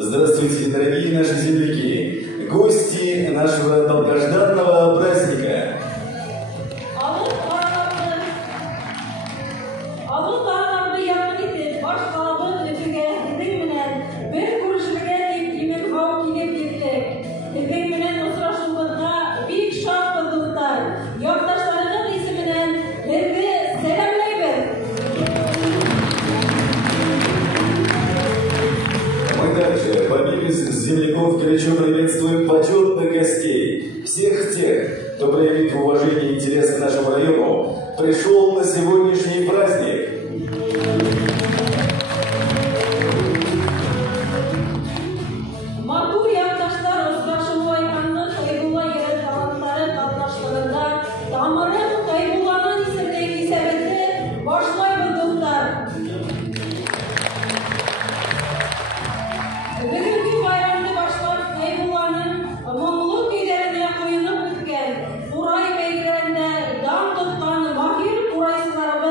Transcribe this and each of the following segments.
Здравствуйте, дорогие наши земляки, гости нашего долгожданного праздника. Земляков горячо приветствуем почетных гостей, всех тех, кто проявит уважение и интерес к нашему району, пришел на сегодняшний праздник. Урай бәйгеләрендә дан тоткан маһир курайсызларыбыз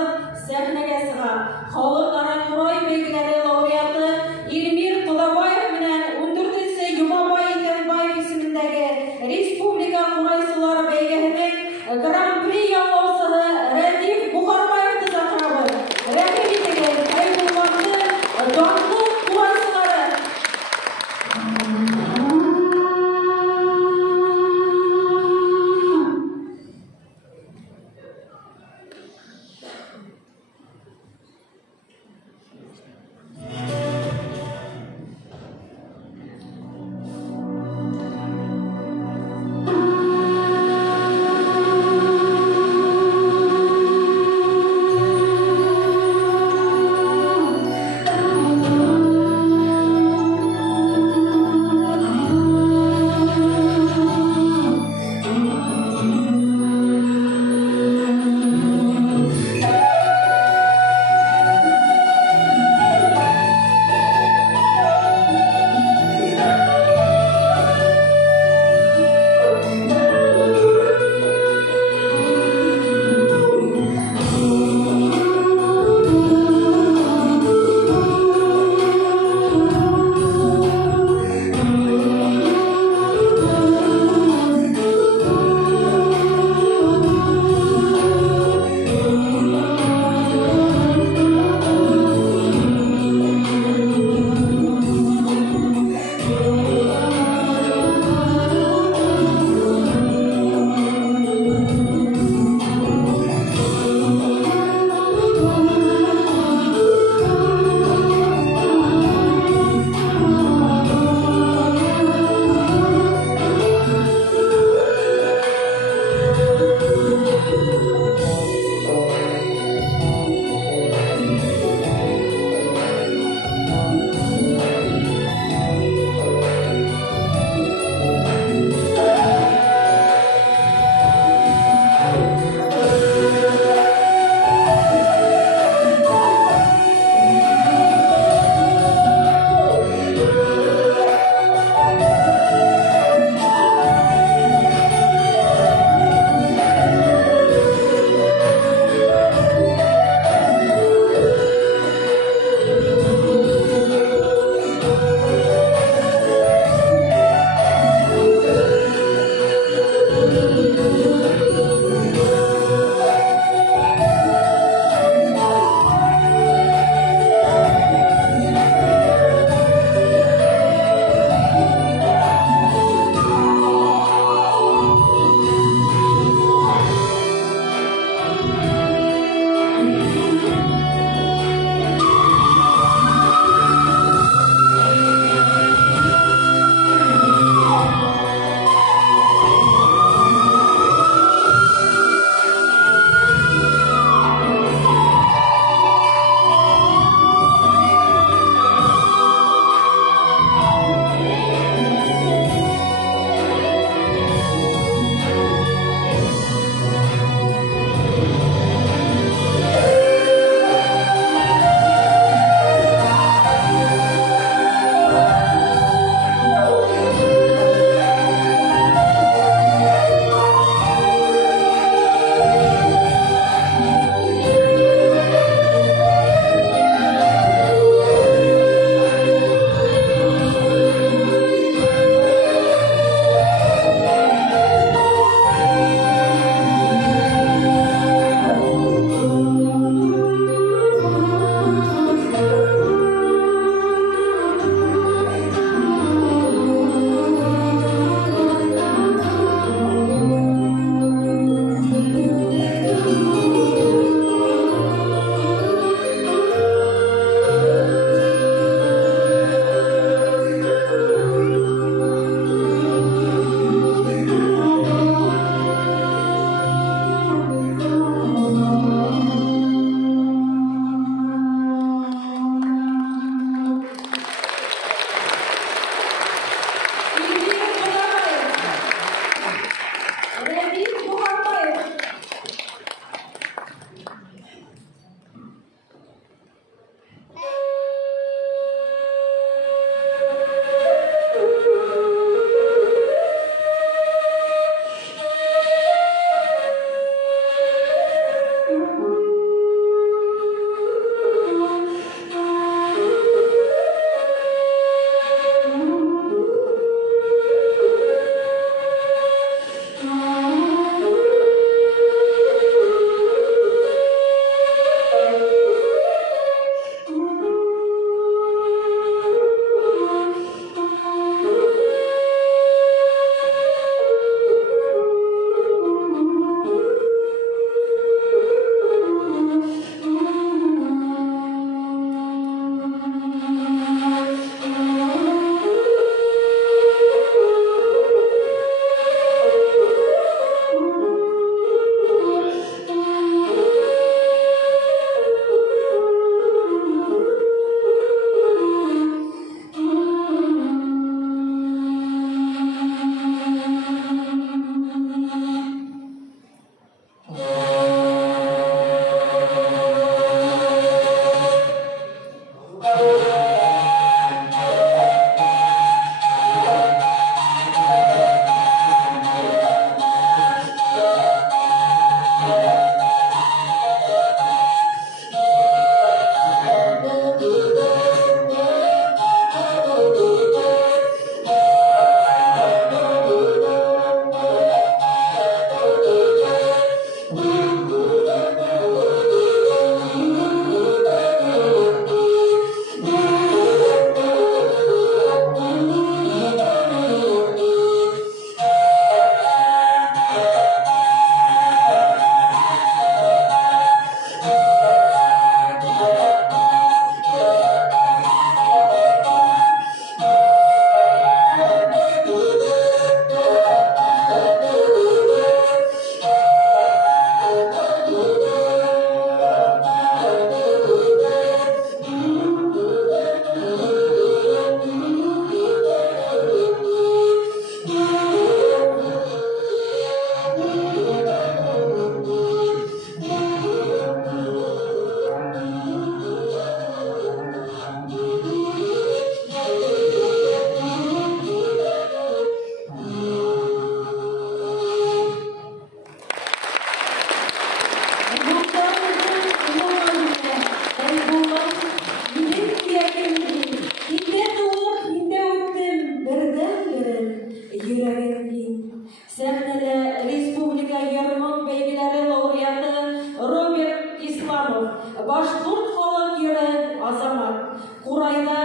Башкорт халык йөрәк Азамат. Курайда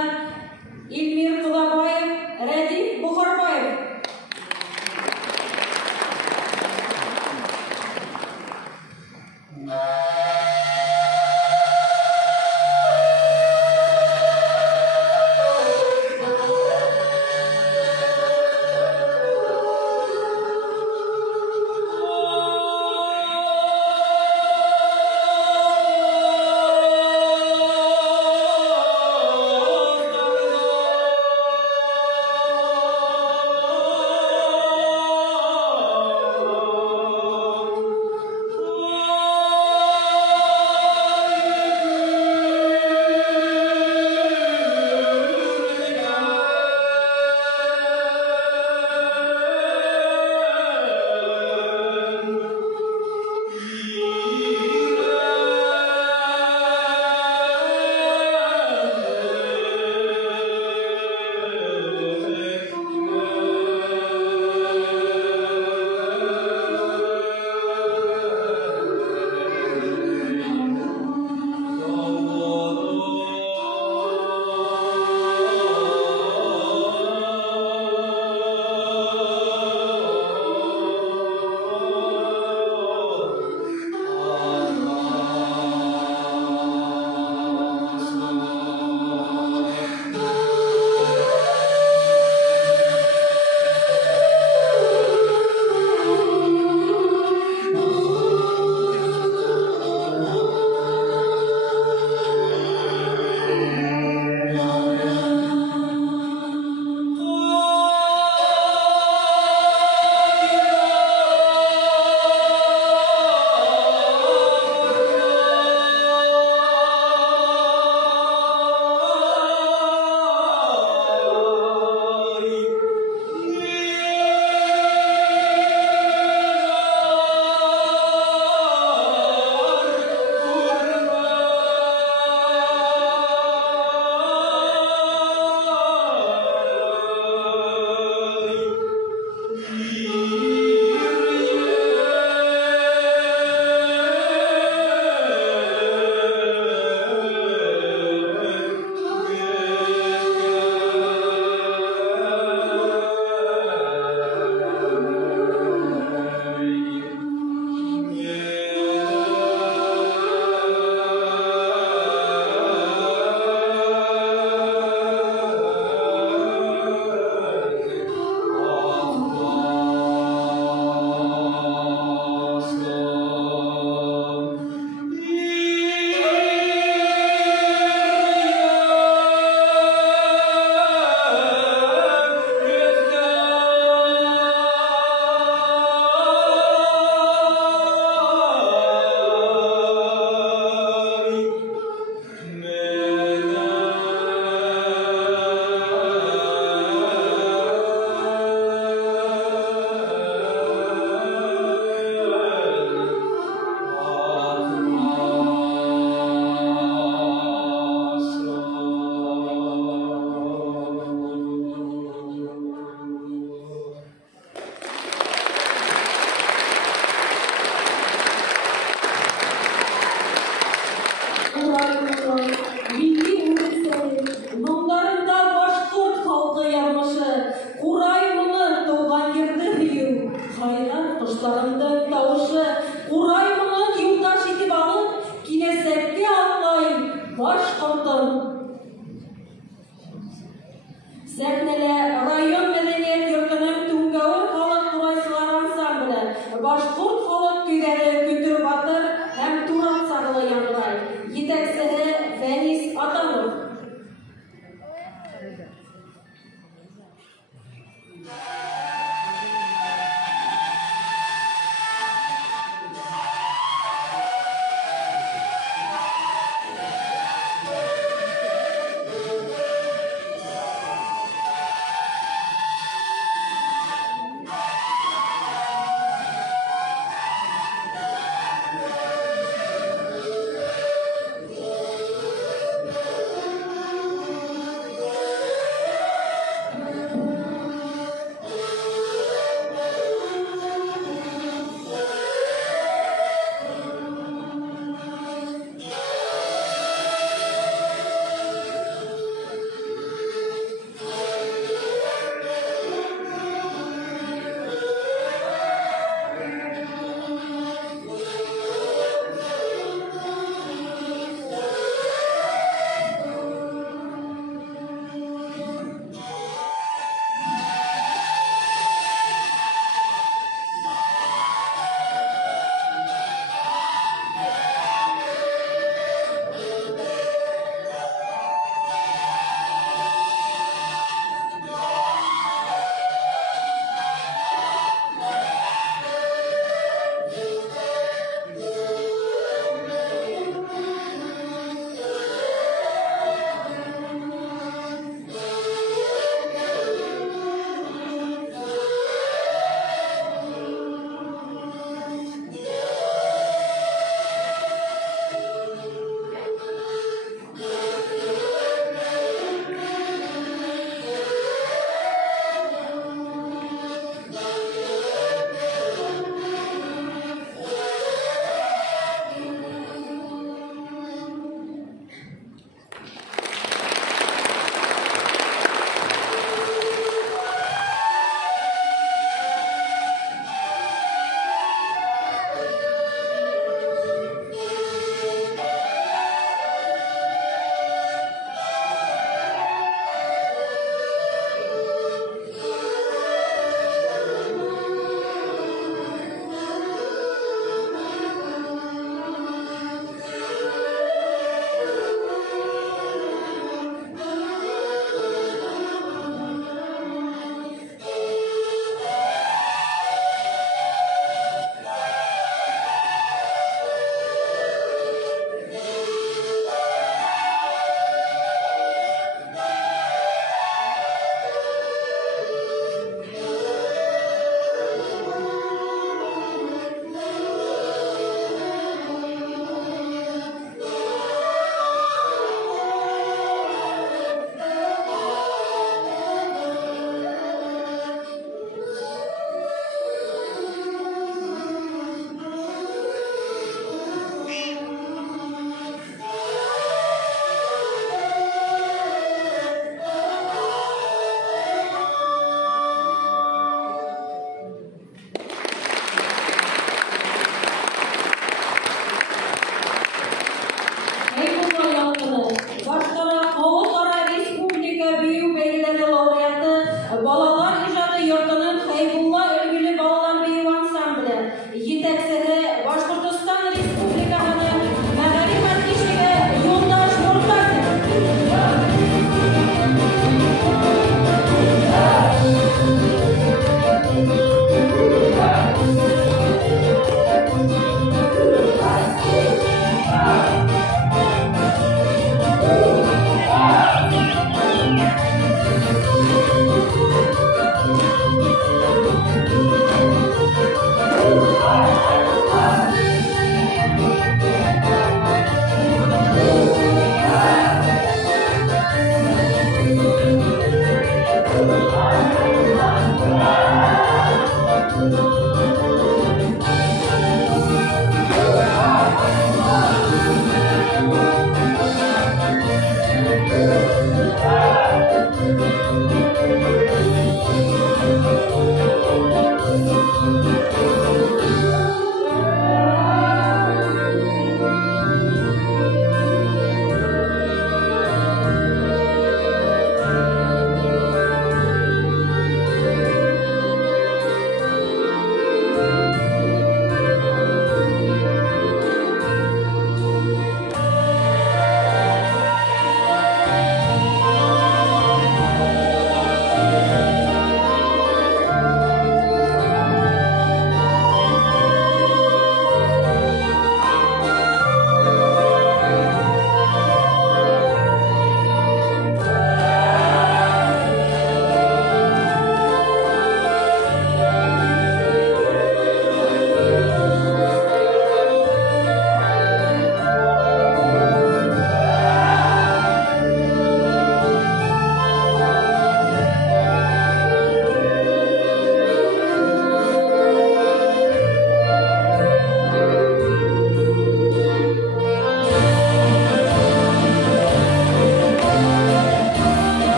Илмир Кудабаев, Рәдиф Бухарбаев.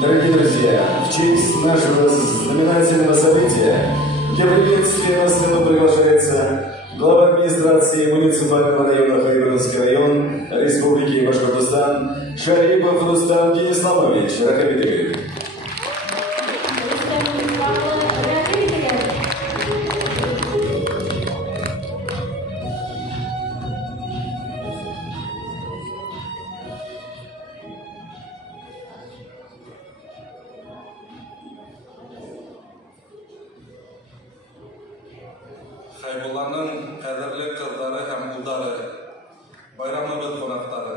Дорогие друзья, в честь нашего знаменательного события для приветствия на сцену приглашается глава администрации муниципального района Хайбулинский район Республики Башкортостан Шарипов Рустам Денисламович. Рахмет. Хайбулланың қадірлі қыздары һәм ұлдары, байрамыбыз қонақтары.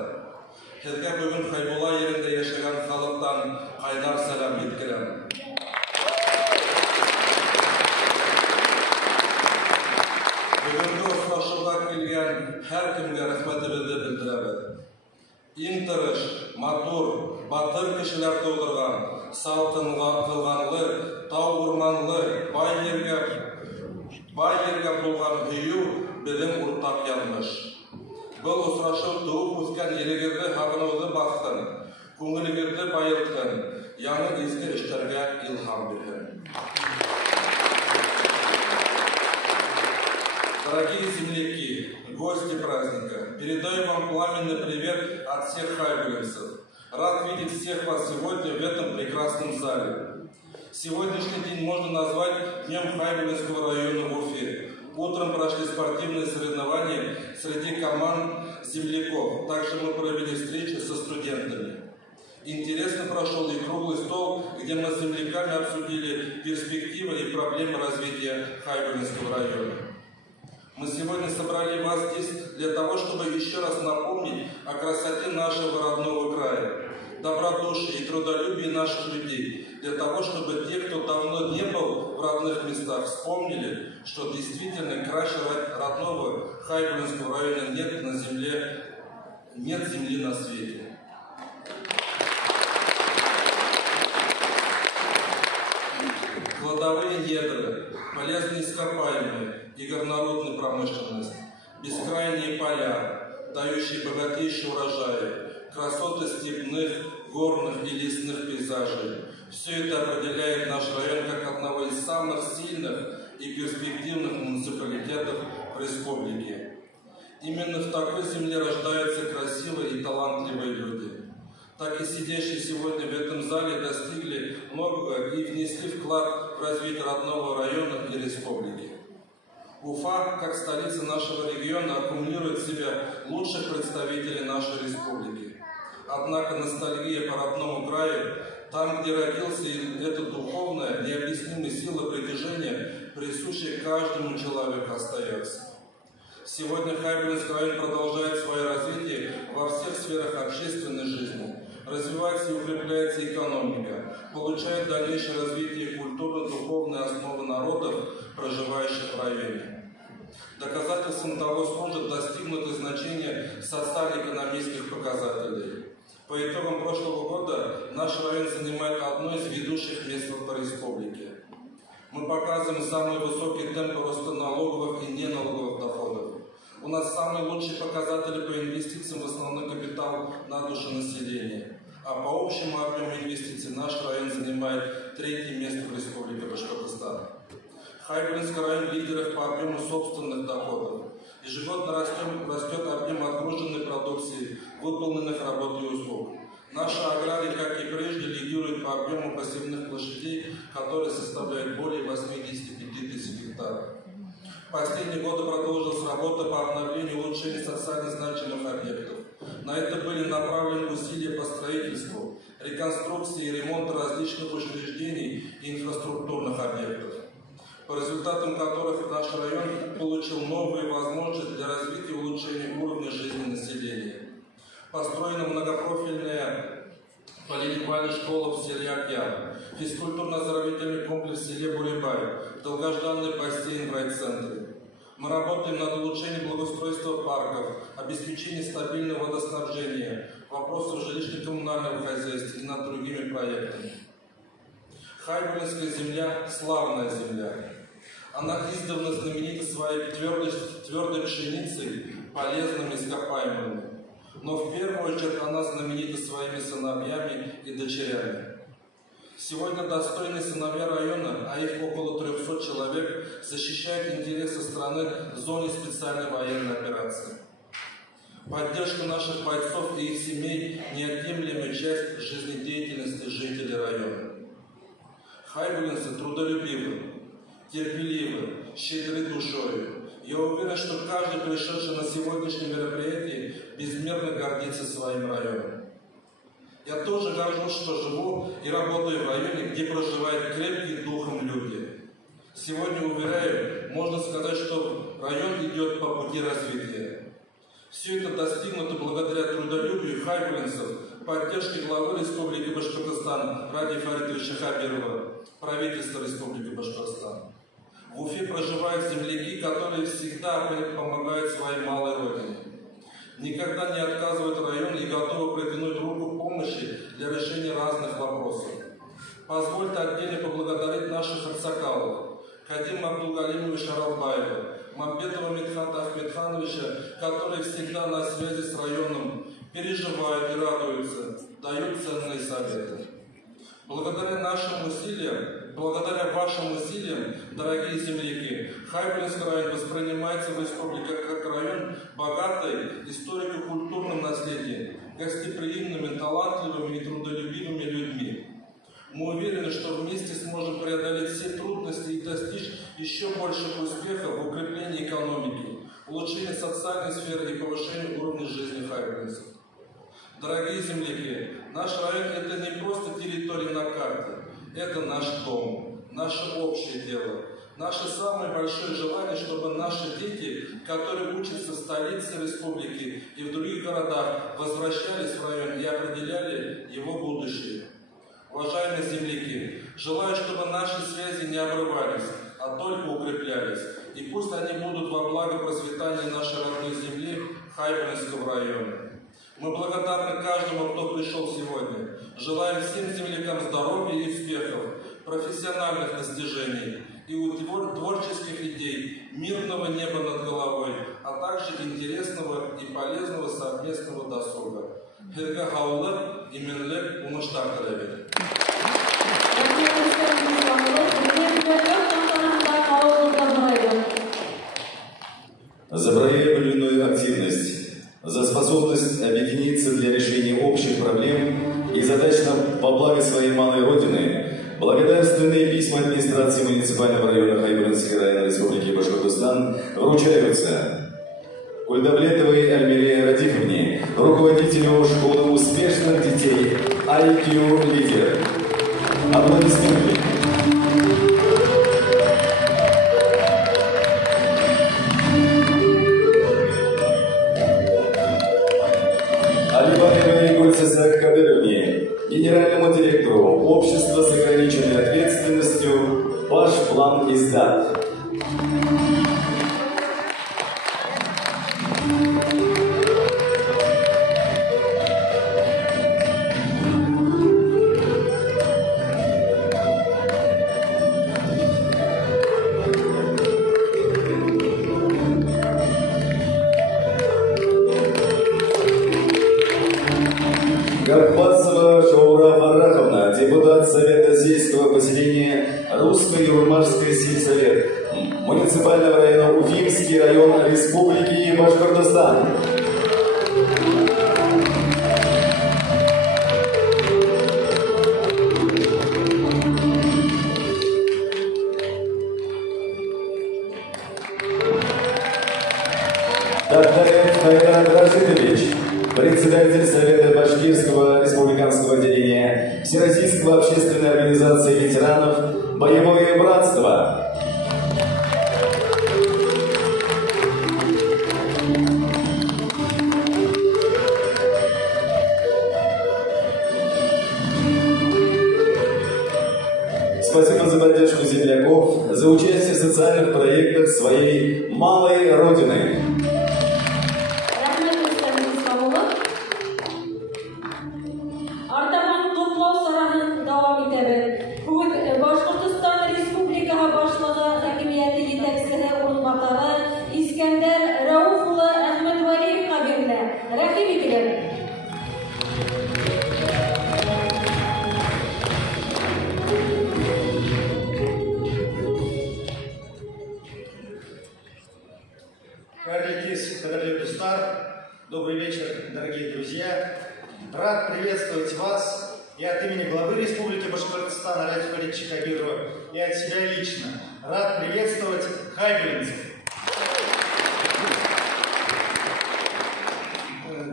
Һеҙгә бүгін Хайбулла ерінде яшәгән халыктан кайнар сәлам еткерәм. Бүгенге осрашуга килгән һәр кемгә рәхмәтебезне белдерәбез. Иң тырыш, матур, батыр кешеләр тудырган, салтынга кылганлы, тау урманлы, бай ергә булган һөю безнең уртак язмыш. Был осрашу туып үскән ерегезне һагынуны баҫтын, күңелегеҙҙе байылтһын, яңы изге эштәргә илһам бирһен. Дорогие земляки, гости праздника, передаю вам пламенный привет от всех хайбулинцев. Рад видеть всех вас сегодня в этом прекрасном зале. Сегодняшний день можно назвать Днем Хайбулинского района в Уфе. Утром прошли спортивные соревнования среди команд земляков. Также мы провели встречу со студентами. Интересно прошел и круглый стол, где мы с земляками обсудили перспективы и проблемы развития Хайбулинского района. Мы сегодня собрали вас здесь для того, чтобы еще раз напомнить о красоте нашего родного края, добродушии и трудолюбии наших людей, для того, чтобы те, кто давно не был в родных местах, вспомнили, что действительно краше родного Хайбулинского района нет земли на свете. Кладовые недра, полезные ископаемые и горнорудная промышленность, бескрайние поля, дающие богатейшие урожаи, красоты степных, горных и лесных пейзажей. Все это определяет наш район как одного из самых сильных и перспективных муниципалитетов в республике. Именно в такой земле рождаются красивые и талантливые люди. Так и сидящие сегодня в этом зале достигли многого и внесли вклад в развитие родного района и республики. Уфа, как столица нашего региона, аккумулирует в себя лучших представителей нашей республики. Однако ностальгия по родному краю, там, где родился, эта духовная, необъяснимая сила притяжения, присущая каждому человеку, остается. Сегодня Хайбулинский район продолжает свое развитие во всех сферах общественной жизни. Развивается и укрепляется экономика, получает дальнейшее развитие культурно-духовной основы народов, проживающих в районе. Доказательством того служат достигнутые значения социально-экономических показателей. По итогам прошлого года наш район занимает одно из ведущих мест по республике. Мы показываем самые высокие темпы роста налоговых и неналоговых доходов. У нас самые лучшие показатели по инвестициям в основной капитал на душу населения. А по общему объему инвестиций наш район занимает 3-е место в Республике Башкортостан. Хайбулинский район лидеров по объему собственных доходов. Ежегодно растет объем отгруженной продукции, выполненных работ и услуг. Наша агрария, как и прежде, лидирует по объему посевных площадей, которые составляют более 85 тысяч гектаров. В последние годы продолжилась работа по обновлению и улучшению социально значимых объектов. На это были направлены усилия по строительству, реконструкции и ремонту различных учреждений и инфраструктурных объектов, по результатам которых наш район получил новые возможности для развития и улучшения уровня жизни населения. Построена многопрофильная полилипальная школа в селе Акьян, физкультурно-оздоровительный комплекс в селе Бурибай, долгожданный бассейн в райцентре. Мы работаем над улучшением благоустройства парков, обеспечением стабильного водоснабжения, вопросов жилищно-коммунального хозяйства и над другими проектами. Хайбулинская земля – славная земля. Она издавна знаменита своей твердой пшеницей, полезными ископаемыми. Но в первую очередь она знаменита своими сыновьями и дочерями. Сегодня достойные сыновья района, а их около 300 человек, защищают интересы страны в зоне специальной военной операции. Поддержка наших бойцов и их семей – неотъемлемая часть жизнедеятельности жителей района. Хайбулинцы трудолюбивы, терпеливы, щедры душой. Я уверен, что каждый, пришедший на сегодняшнее мероприятие, безмерно гордится своим районом. Я тоже горжусь, что живу и работаю в районе, где проживают крепкие духом люди. Сегодня, уверяю, можно сказать, что район идет по пути развития. Все это достигнуто благодаря трудолюбию хайбулинцев, поддержке главы Республики Башкортостан Ради Фаритовича Хабирова, правительства Республики Башкортостан. В Уфе проживают земляки, которые всегда помогают своей малой родине. Никогда не отказывают район и готовы протянуть руку помощи для решения разных вопросов. Позвольте отдельно поблагодарить наших аксакалов, Кадима Абдулгалимовича Ралбаева, Мамбетова Медхата Ахмедхановича, которые всегда на связи с районом, переживают и радуются, дают ценные советы. Благодаря вашим усилиям, дорогие земляки, Хайбулинский район воспринимается в республике как район богатый историко-культурным наследием, гостеприимными, талантливыми и трудолюбивыми людьми. Мы уверены, что вместе сможем преодолеть все трудности и достичь еще больших успехов в укреплении экономики, улучшении социальной сферы и повышении уровня жизни хайбулинцев. Дорогие земляки, наш район – это не просто территория на карте, это наш дом, наше общее дело. Наше самое большое желание, чтобы наши дети, которые учатся в столице республики и в других городах, возвращались в район и определяли его будущее. Уважаемые земляки, желаю, чтобы наши связи не обрывались, а только укреплялись. И пусть они будут во благо процветания нашей родной земли Хайбулинского района. Мы благодарны каждому, кто пришел сегодня. Желаем всем землякам здоровья и успехов, профессиональных достижений и творческих идей, мирного неба над головой, а также интересного и полезного совместного досуга. Херга хаулы и минлек умаштартарабит. За проявленную активность, за способность объединиться для решения общих проблем и задач во благо своей малой родины, благодарственные письма администрации муниципального района Хайбулинский район Республики Башкортостан вручаются Кульдавлетовой Альмире Радифовне, руководителю школы успешных детей IQ Лидер. Аплодисменты. Алибаевой Гульцесак Кадыровне, генеральному директору общества с ограниченной ответственностью «Ваш план издат». Горбатцева Шаура Фараховна, депутат Совета сельского поселения Русско-Юрмашский сельсовет муниципального района Уфимский район Республики Башкортостан. Тахтаев Хайдар Рашидович, председатель Совета Башкирского республиканского отделения Всероссийского общественной организации ветеранов «Боевое братство». Спасибо за поддержку земляков, за участие в социальных проектах своей малой родины. Азамат. Добрый вечер, дорогие друзья. Рад приветствовать вас и от имени главы Республики Башкортостан Ради Фаридовича Кабирова, и от себя лично. Рад приветствовать хайбулинцев.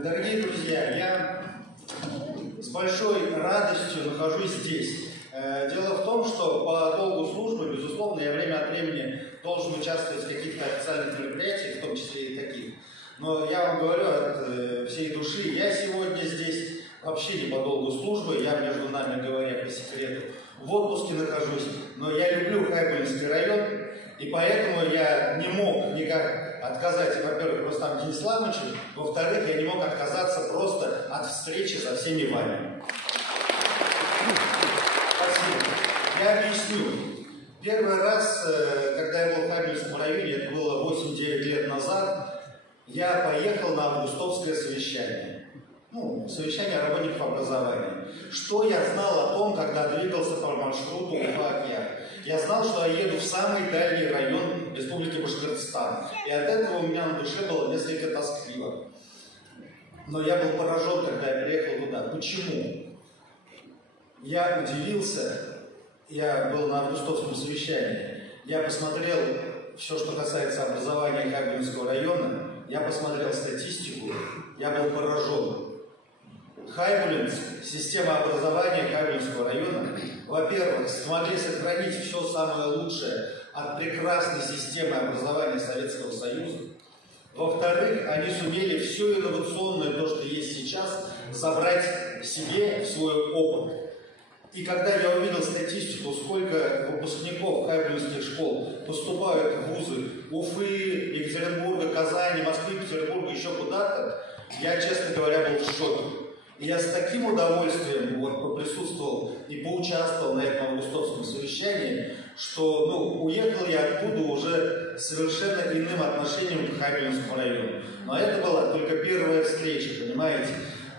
Дорогие друзья, я с большой радостью нахожусь здесь. Дело в том, что по долгу службы, безусловно, я время от времени должен участвовать в каких-то официальных мероприятиях, в том числе и таких. Но я вам говорю от всей души, я сегодня здесь вообще не по долгу службы, я, между нами говоря, по секрету, в отпуске нахожусь, но я люблю Хайбулинский район, и поэтому я не мог никак отказать, во-первых, Рустаму Денисламовичу, во-вторых, я не мог отказаться просто от встречи со всеми вами. Спасибо. Я объясню. Первый раз, когда я был в Хайбулинском районе, это было 8-9 лет назад, я поехал на августовское совещание. Совещание работников образования. Что я знал о том, когда двигался по маршруту Уфа-Акьяр? Я знал, что я еду в самый дальний район Республики Башкортостан. И от этого у меня на душе было несколько тоскливо. Но я был поражен, когда я приехал туда. Почему? Я удивился. Я был на августовском совещании. Я посмотрел все, что касается образования Хайбулинского района. Я посмотрел статистику. Я был поражен. Хайбулинцы, система образования Хайбулинского района, во-первых, смогли сохранить все самое лучшее от прекрасной системы образования Советского Союза. Во-вторых, они сумели все инновационное, то, что есть сейчас, забрать себе в свой опыт. И когда я увидел статистику, сколько выпускников хайбулинских школ поступают в вузы Уфы, Екатеринбурга, Казани, Москвы, Петербурга, еще куда-то, я, честно говоря, был в шоке. И я с таким удовольствием поприсутствовал и поучаствовал на этом августовском совещании, что уехал я оттуда уже совершенно иным отношением к Хайбулинскому району. Но это была только первая встреча, понимаете?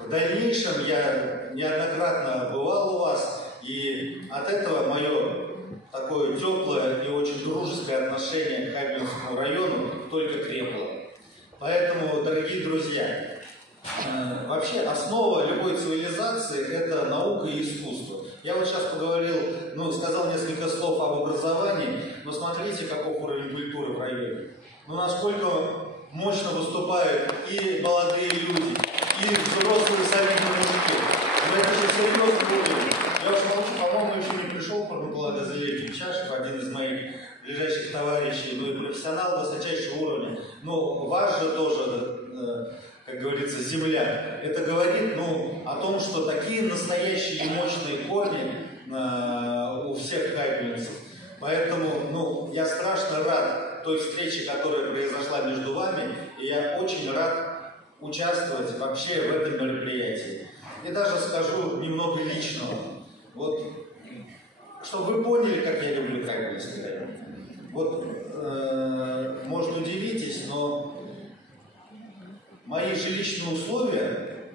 В дальнейшем я неоднократно бывал у вас, и от этого мое такое теплое и очень дружеское отношение к Хайбулинскому району только крепло. Поэтому, дорогие друзья, вообще основа любой цивилизации – это наука и искусство. Я вот сейчас поговорил, сказал несколько слов об образовании, но смотрите, каков уровень культуры в районе. Насколько мощно выступают и молодые люди, и взрослые солидные мужики. Это же серьезный уровень. Я уж молчу, по-моему, еще не пришел Нурбулат Газалиевич Чашев, один из моих ближайших товарищей, и профессионал высочайшего уровня. Ваш же тоже, как говорится, земля. Это говорит о том, что такие настоящие и мощные корни у всех хайбулинцев. Поэтому я страшно рад той встрече, которая произошла между вами, и я очень рад участвовать вообще в этом мероприятии. И даже скажу немного личного. Чтобы вы поняли, как я люблю Хайбулинский район. Может, удивитесь, но мои жилищные условия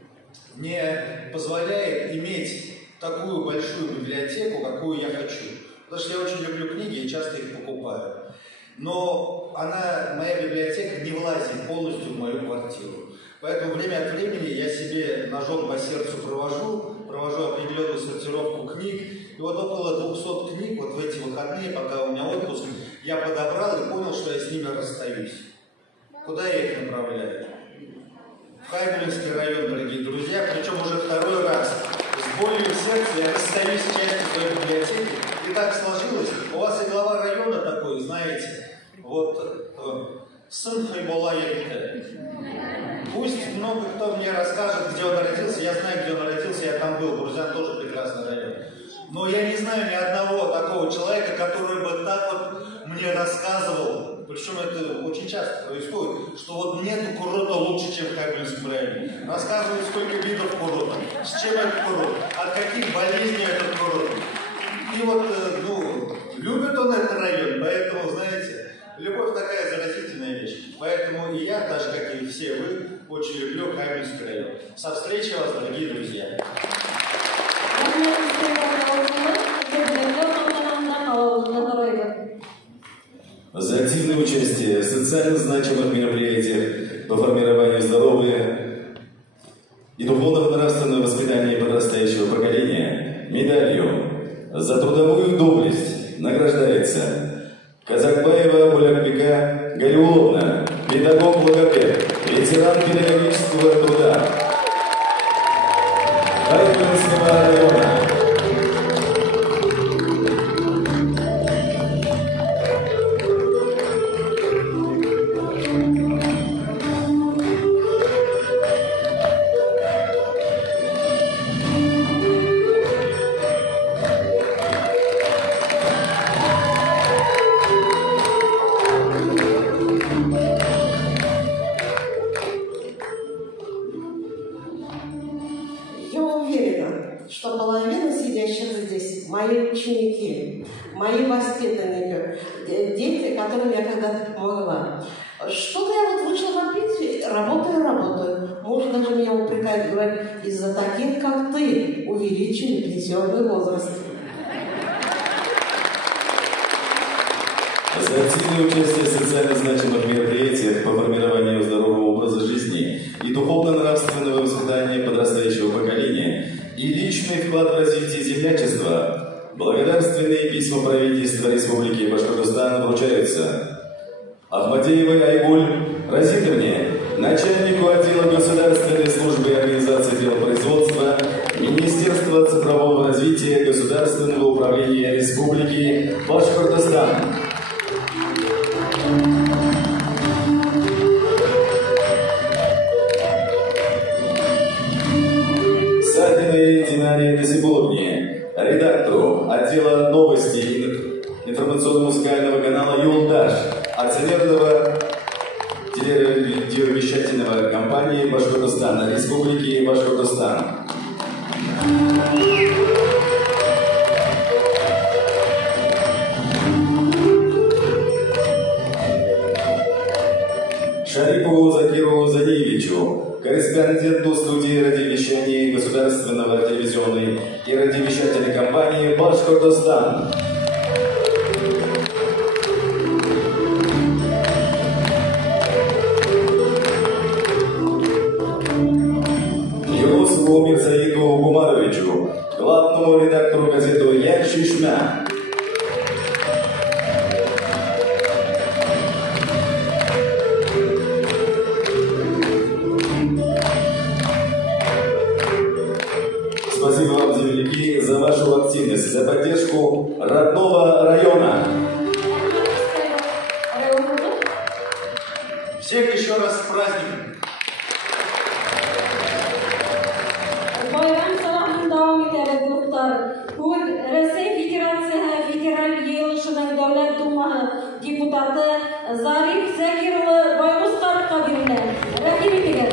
не позволяют иметь такую большую библиотеку, какую я хочу. Потому что я очень люблю книги и часто их покупаю. Но моя библиотека не влазит полностью в мою квартиру. Поэтому время от времени я себе ножом по сердцу провожу определенную сортировку книг. И около 200 книг в эти выходные, пока у меня отпуск, я подобрал и понял, что я с ними расстаюсь. Куда я их направляю? В Хайбулинский район, дорогие друзья, причем уже второй раз. С болью в сердце я расстаюсь с частью своей библиотеки. И так сложилось. У вас и глава района такой, знаете, сын Хайбулла Ягита. Пусть много кто мне расскажет, где он родился. Я знаю, где он родился, я там был. Бурзян тоже прекрасный район. Но я не знаю ни одного такого человека, который бы так мне рассказывал. Причем это очень часто происходит, что нету курорта лучше, чем в Хайбулинском районе. Рассказывают, сколько видов курорта, с чем этот курорт, от каких болезней этот курорт. И любит он этот район, поэтому, знаете, любовь такая заразительная вещь. Поэтому и я, даже как и все вы, очень люблю Хайбулинский район. Со встречей вас, дорогие друзья! За активное участие в социально значимых мероприятиях по формированию здоровья и духовного нравственного воспитания подрастающего поколения медалью за трудовую доблесть награждается Казакбаева Булякбека Галиуловна, педагог-логопед, ветеран педагогического труда Хайкулинского района. Что половина сидящих здесь мои ученики, мои воспитанники, дети, которым я когда-то помогла. Что-то я вот вышла на пенсию, работаю. Муж даже меня упрекает, говорит, из-за таких, как ты, увеличили пенсионный возраст. За активное участие в социально значимых мероприятиях по формированию здорового образа жизни и духовно-нравственного воспитания подрастающего поколения и личный вклад в развитие землячества, благодарственные письма правительства Республики Башкортостан вручаются Ахмадеевой Айгуль Разитовне, начальнику отдела государственной службы и организации дел производства Министерства цифрового развития Государственного управления Республики Башкортостан. Садиной Динаре Насибуловне, редактору отдела новостей информационно-музыкального канала «Юлдаш», акционерного телерадиовещательного компании Башкортостана, Республики Башкортостан. Шарипову Закиру Заниевичу, корреспонденту студии радиовещания Государственного телевизионной и радиовещательной компании Башкортостан. Юсупу Мирсаиду Гумаровичу, главному редактору газеты «Як Шишмя». Спасибо вам, земляки, за вашу активность, за поддержку родного района. Всех еще раз с праздником. Bayram sabahın devam eder dostlar. Bu Ressey Federasyası Federal Yığılışı'nın Devlet Dumağı deputatı Zarif Zakirlı Baymustar'ka verilen. Rahim eder.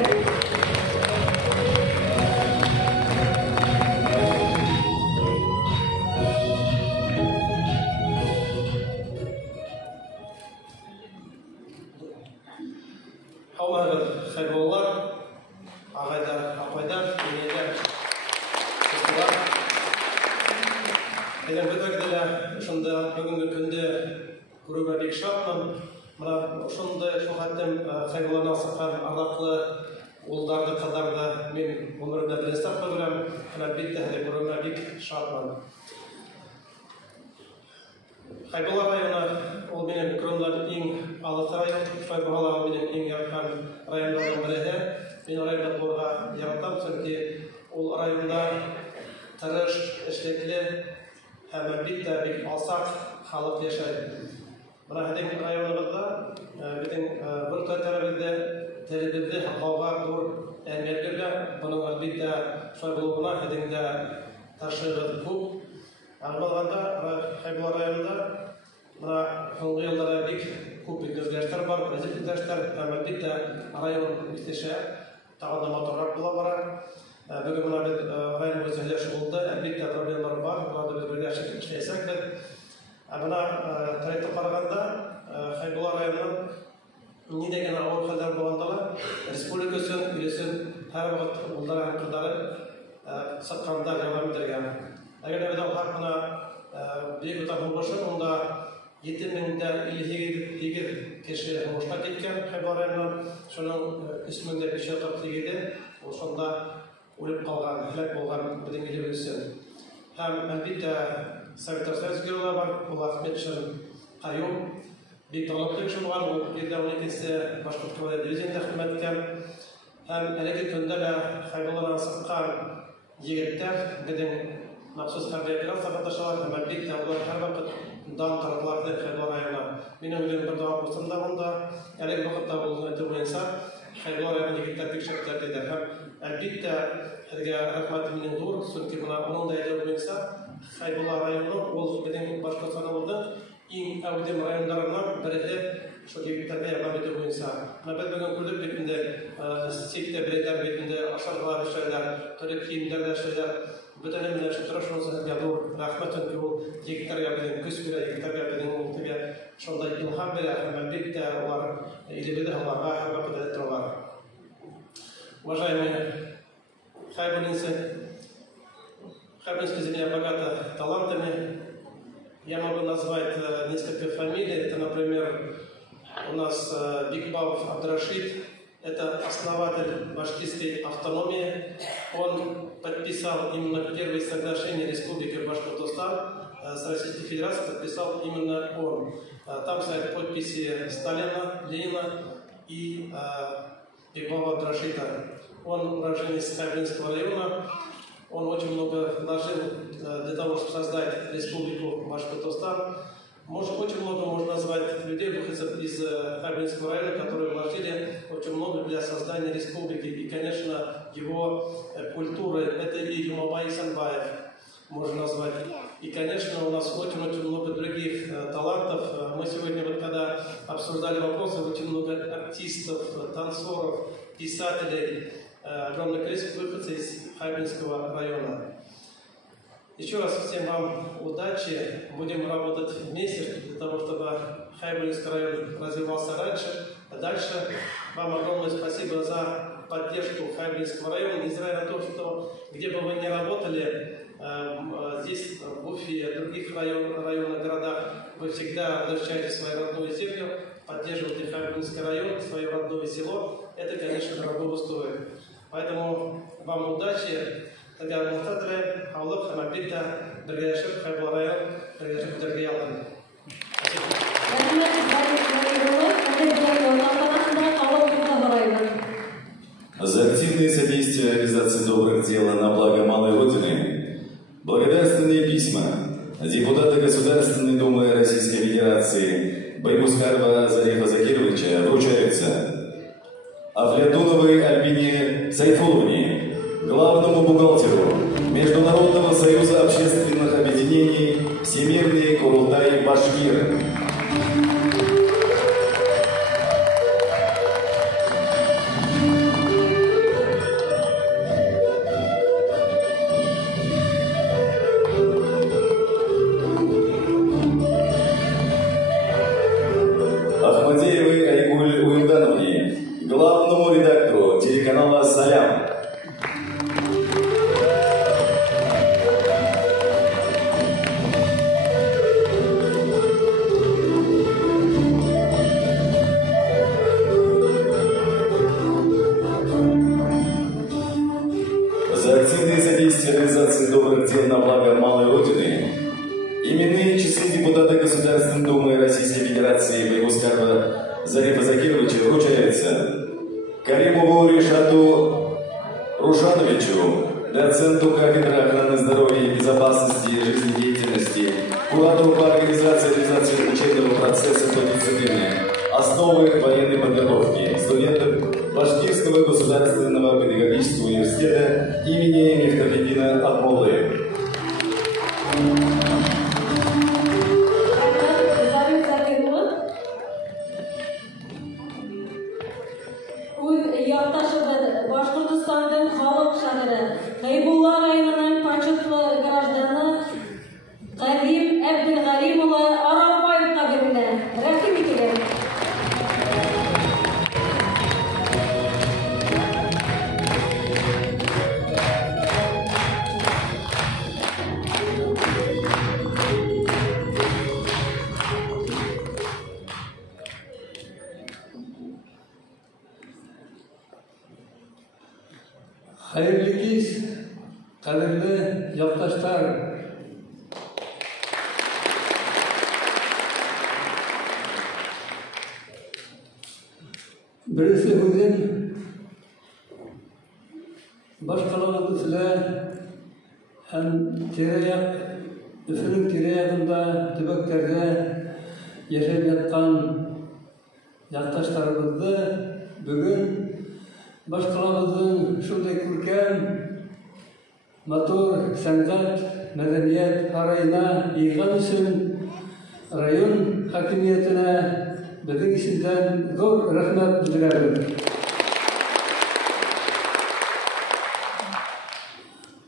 Хайболлар, ағайдар, апайдар, енелер, қыстылар. Әйден бөтәгделә, шунда бүгінгі күнде күрүгә бик шатмын. Мына шунда шуһаттым хайболларның сафар араклы улдарды, кыздарды мен өмірімдә беренче тапкыр күрәм. Әлбәттә, күрүгә бик шатмын. Хайболла районы ол менің күрүмдән иң алыс район. Хайболла менің иң якын райондардан бире. Мен районда булырга яратам, чөнки ул районда тырыш, эшлекле һәм әлбәттә бик алсак халык яшәй. Менә һәдән районыбызда безнең бер татарыбызда телебезде һавага зур әһмият бирелә. Буның әлбәттә шулай булуына һәдәндә ташыгы күп. Албалганда Хайболла районында соңгы елларда бик күп үзгәрешләр бар, позитив үзгәрешләр, әлбәттә район үсеше тагын да матуррак була бара. Бүген менә без район үзәкләшү булды, әлбәттә проблемалар бар, буларда без бергә эшләсәк без. Менә тарихка караганда Хайболла районының ни дигән авыр хәлләр булганда республика өчен үлесен һәр вакыт уллар һәм кызлары сатканда ярдәм итәргә. Әгәр дә без халкына бик үтә булышып, онда 7052 кеше һуңышка киткән Хайбул районынан, шуның өстендә 547 ул шунда үлеп калган, һәлак булган безнең илебез өчен. Һәм әлбәттә Советлар Союзы геройлары бар, ул Ахметшин Каюм, бик талантлы кеше булган, ул 12-нче Башкорт кавалерия дивизионында хезмәт иткән. Һәм әлеге көндә дә Хайбуллардан сыккан егетләр безнең махсус хәрби операциягә катнашалар, һәм әлбәттә алар һәрвакыт дан таралар Хайбул районына. Минем белән бер дәвам булсында монда, әлеге вакытта булган буенча Хайбул районының егетләр бик шәп тәртиптә. Һәм әлбәттә һәргә рәхмәт минем зур, чөнки менә моның да әйтеп буенча Хайбул районы ул безнең Башкортстанның иң әүдем районнарыннан бере. Шул егетләргә ярдәм итү буенча. Менә безнең күлдек битендә, сектә билетлар битендә ашарга эшләр, төрле киемнәрдә эшләр. Бүтәнен менә шул тырышмасына ябу рәхмәт өчен ул егетләргә безнең көч бирә, егетләргә безнең ул шундай илһам бирә, һәм әлбәттә алар илебездә аларга һәрвакыт әйтәләр. Уважаемые хайбулинцы, Хайбулинская земля богата талантами. Я могу назвать несколько фамилий. Это, например, у нас Бикбаев Абдрашид, это основатель башкирской автономии. Он подписал именно первые соглашения Республики Башкортостан с Российской Федерацией, подписал именно он. Там стоят подписи Сталина, Ленина и Бикбаева Абдрашида. Он уроженец Хайбулинского района. Он очень много вложил для того, чтобы создать Республику Башкортостан. Очень много можно назвать людей, выходцев из Хайбулинского района, которые вложили очень много для создания республики. И, конечно, его культуры, это и Юмабай Исанбаев, можно назвать. И, конечно, у нас очень-очень много других талантов. Мы сегодня, вот, когда обсуждали вопросы, очень много артистов, танцоров, писателей, огромное количество выходцев из Хайбулинского района. Еще раз всем вам удачи. Будем работать вместе для того, чтобы Хайбулинский район развивался дальше. Вам огромное спасибо за поддержку Хайбулинского района. Несмотря на то, что где бы вы ни работали, здесь, в Уфе и других районах, городах, вы всегда возвращаете свою родную землю, поддерживаете Хайбулинский район, свое родное село. Это, конечно, дорого стоит. Поэтому вам удачи. Тогда Мухтадре, Аулаб, Хамабита, Дергаяшев, Хайбул район, Дергаяшев, Дергаялан. За активные содействие реализации добрых дел на благо малой Родины благодарственные письма депутата Государственной Думы Российской Федерации Баймускарова Зарифа Закировича вручаются Афлятуновой Альбине Сайфуловне, главному бухгалтеру Международного союза общественных объединений Всемирный Курултай Башкир. Ахмадеевой Айгуль Уиндановне, главному редактору телеканала «Салям». За активное содействие реализации добрых дел на благо малой Родины именные часы депутата Государственной Думы Российской Федерации Баймускарова Зарифа Закировича вручаются Каримову Ришату Рушановичу, доценту кафедры охраны здоровья и безопасности и жизнедеятельности, куратору по организации учебного процесса по дисциплине «Основы военной подготовки» студентов Башкирского государственного педагогического университета имени Мифтахетдина Атмоллы. Башкортостандың халық шағыры, Хайбулла районының почетлы гражданы Кадим Әбділғалимұлы Аралбаевқа берілді. Рәхим етілер. Hayırlı kez, kaderli yoldaşlar. Birisi bugün başkalarının size hem tereyak, üfürün tereyakında, tübeklerde yaşayıp yatkan yoldaşlarımızdı bugün başkalarımızın şurada kurken motor, sanat, medeniyet harayına yığan için rayon hakimiyetine bizim işinden zor rahmet bildirelim.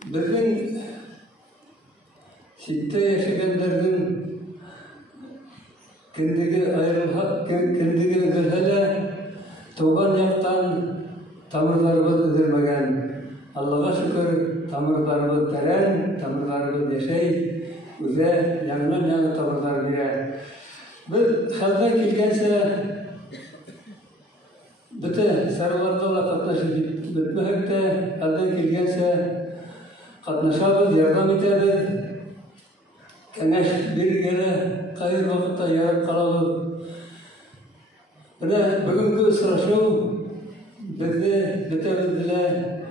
Bizim şiddet yaşayanların kendine ayrılık, kendine özellikle tuğan yaktan tamırlarımız üzülmegen. Allah'a şükür tamırlarımız teren, tamırlarımız yaşay, güzel, yanından tamırlar bile. Biz haldan kelgense bütün sarılarda da katlaşıp bitmeyip de haldan kelgense katlaşabız, yardım ederiz. Kengeş bir yere kayır vakitte yarıp kalabız. Bugünkü ısıraşu bizi biteriz bile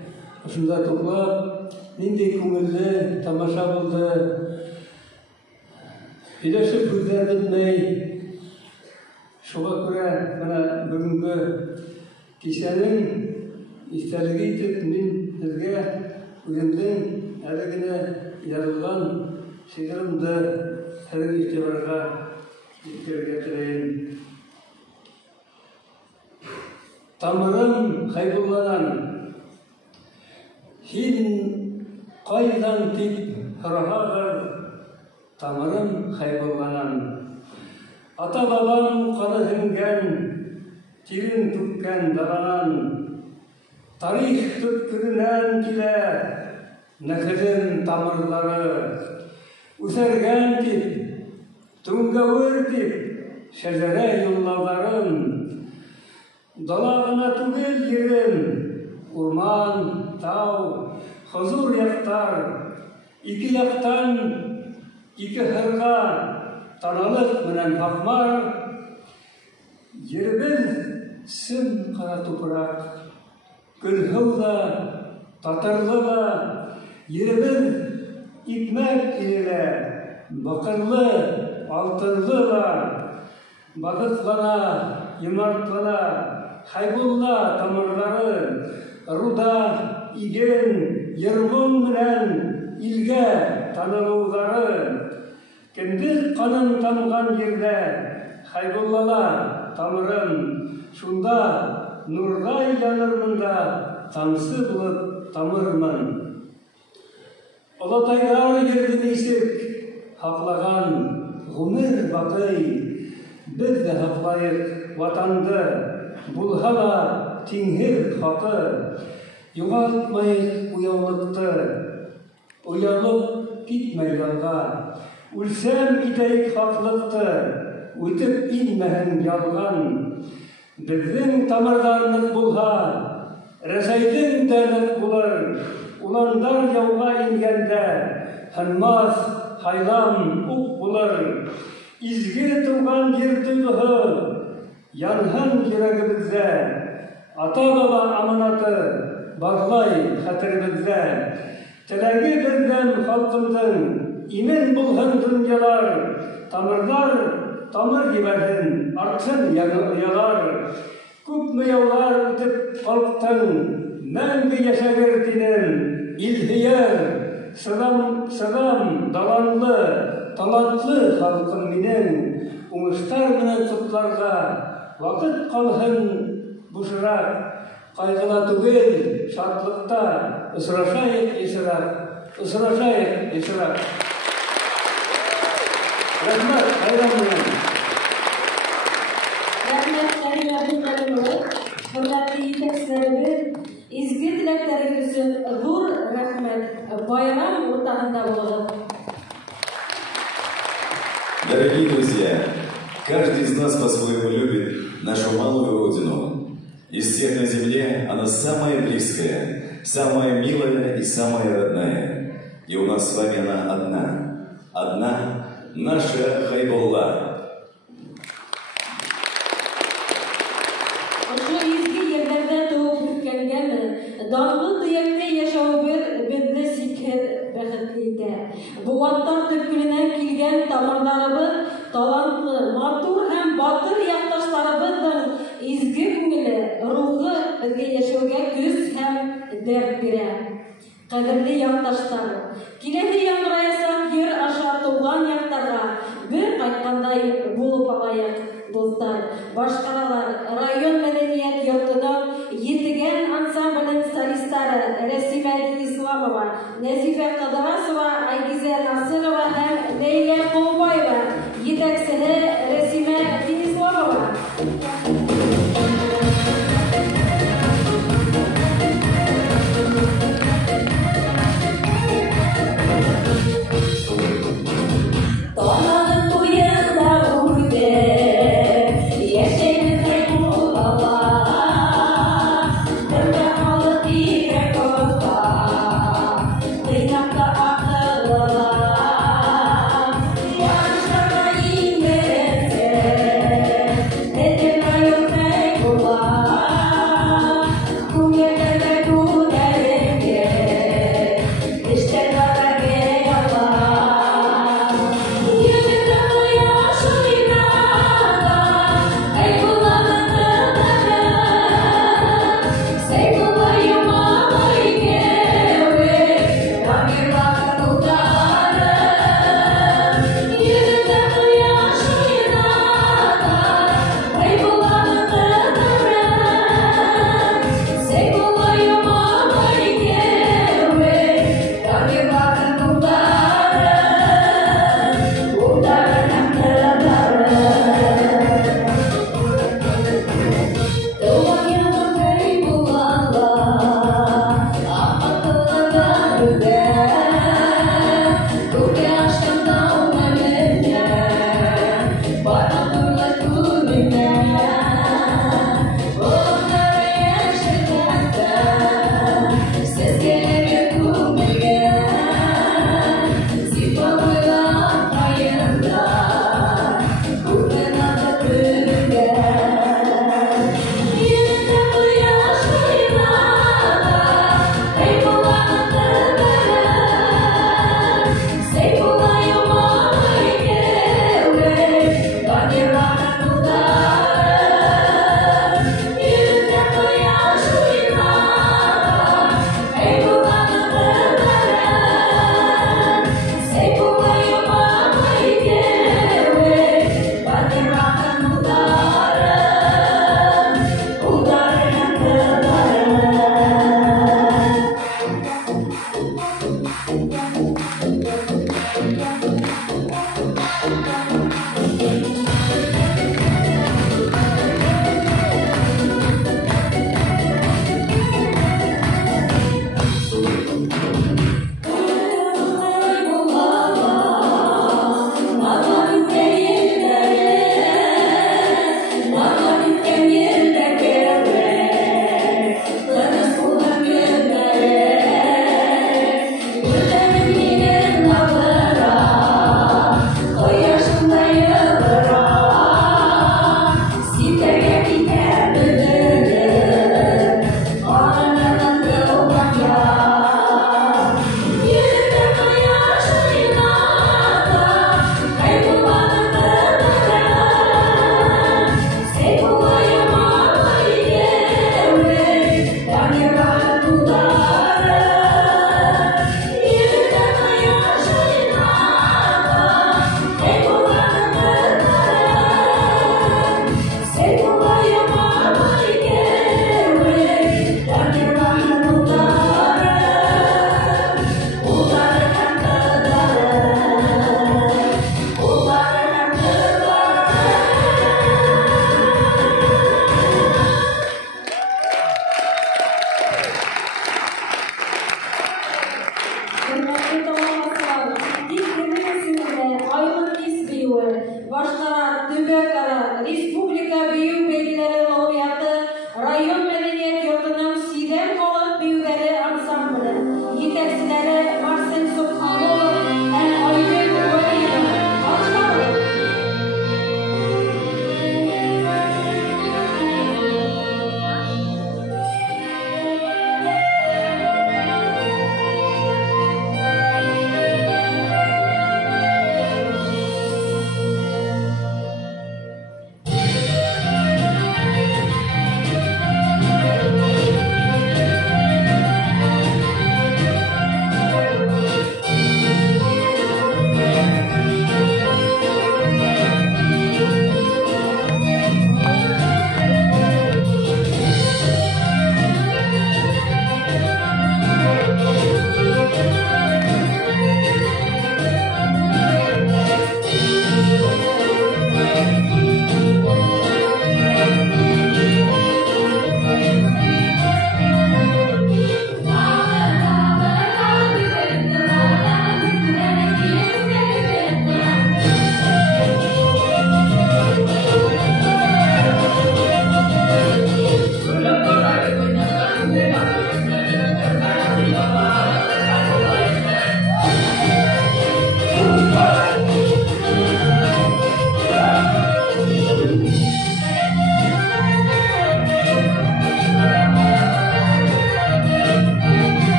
şunda toplap, nindi köngüllü tamaşa buldu. Birleşip güzel bitmey. Şoğa göre bana bugünkü kişinin isteligi itip min sizge özümden erigine yazılgan şiirimdi sizin itibarga getireyim. Tamırım kaybollanan hin qaydan tip hırahağır tamırım kaybollanan ata babam kanı hingen tirin tükken daranan tarih tütkürünen kile nekirin tamırları üsergen tip tungavır tip şecere yollarların dalağına tügel yerin urman, tağ, huzur yaktar iki yaktan iki hırga tanalık menen hakmar yerimiz sim kara toprak gülhüv da tatarlı da yerimiz ikmek ile bakırlı altınlı da bakıtlana yımartlana haybulla tamırları ruda igen yırmın menen ilge tanıluvları kendi kanın tamgan yerde haybullala tamırın şunda nurday yanırmında tamsı bulup tamırmın olataylar yerdini isip haklagan gümür bakıy biz de haklayık vatandı bulhala tinhir hakı yuvaltmayık uyanlıktı uyanıp gitme yalga Ülsem iteyik haklıktı, ütüp inmehen yalgan. Bizim tamırdarlık bulha, resaydın derlik bulur. Ulandar yavga ingende, hanmaz, haylam, uk bulur. İzgi tuğan girtülühü, yanhan yüreğimizde. Ata baba amanatı, bağlay hatırımızda. Telegi bizden halkımızın, İmen bulhan dünyalar, tamır giberhin, artsın yalar. Küp yollar ötüp halktın, мәңгі yaşagırtinin, ilhiyer, sıram, dalanlı, talatlı halkım minin, uğuştar minen tutlarga, vakit kalhın buşurak, kaygıla tügel, şartlıkta, ısıraşayık israk. Rahmat, hayranlıyım. Rahmat, hayranlıyım. Hürmetli yetekçilerimiz, izgi dilekleriniz için zor rahmet, bayram ortağında olun. Дорогие друзья, каждый из нас по-своему любит нашу малую родину. Из всех на земле она самая близкая, самая милая и самая родная. И у нас с вами она одна. Одна наша Хайбулла. Dağlı diyekte yaşağı bizde sikher bәхетлейді. Бұлаттар төпкілінен келген тамырдарыбыз, талантлы, матур һәм батыр якташларыбыздың изге күңеле, рухы бізге яшәүгә көч һәм дәрт бирә. Кадерле якташлар, киләсе яңгыраясак ер аша туган яктарга бер кайткандай булып алайык. Достар, башкаралар, район мәдәният йортының етеген ансамблінің солистлары Рәсимә Исламова, Нәзифә Кыдырасова, Айгизә Насырова һәм Ләйлә Кулбаева, етәкчесе Рәсимә Исламова. Yeah.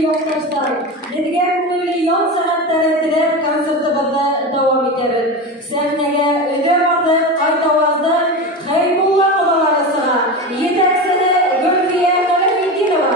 hörmətli yoldaşlar, bizə күңелле ял сәгатьләре теләп концертыбызда дәвам итәбез. Сәхнәгә өйдә барып кайтаваздан Хәйбулла кодалары сыга. Җитәкчесе Гөлфия Галимдинова.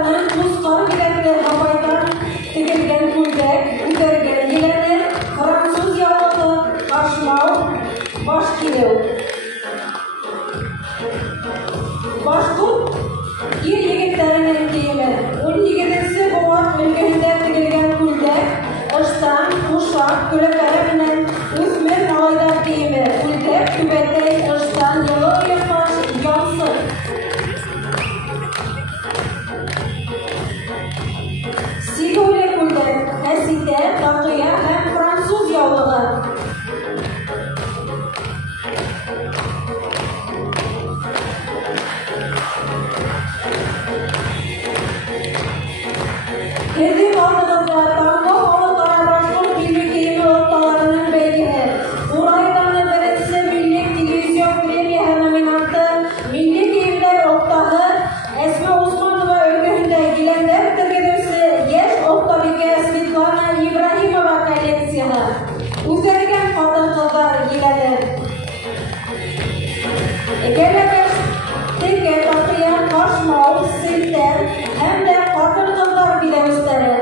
Һаваның Тускар билетле Һавайдан тегелгән күлдәк, күтәргән еләне, француз яулыгы, кашмау, баш килеү. Башкорт ир егетләренең киеме 17-нче бавар өлкәсендә тегелгән күлдәк, ыштан, кушак, күләкләре белән үсмер малайдар киеме, күлдәк, түбәтәй, ыштан, йылы яфаш, янсык. Сигүле күлдәк, хәсидә, тақия һәм француз яулыгы. Һеҙҙең алдығыҙҙа таңғы халыҡ-ара башҡорт милли кейеме оҫталарының бәйгеһе, Урайҙағы беренсе милли телевизион премияһы номинанты, милли кейемдәр оҫтаһы Әсмә Усманова өлкәһендә еләндәр тергеҙеүсе йәш оҫтабикә Светлана Ибраһимова коллекцияһы. Үҙгәргән ҡатын-ҡыҙҙар еләне. Кәләкәс, текә, тақия, ҡашмау, селтән һәм дә ҡатын-ҡыҙҙар биләүестәре.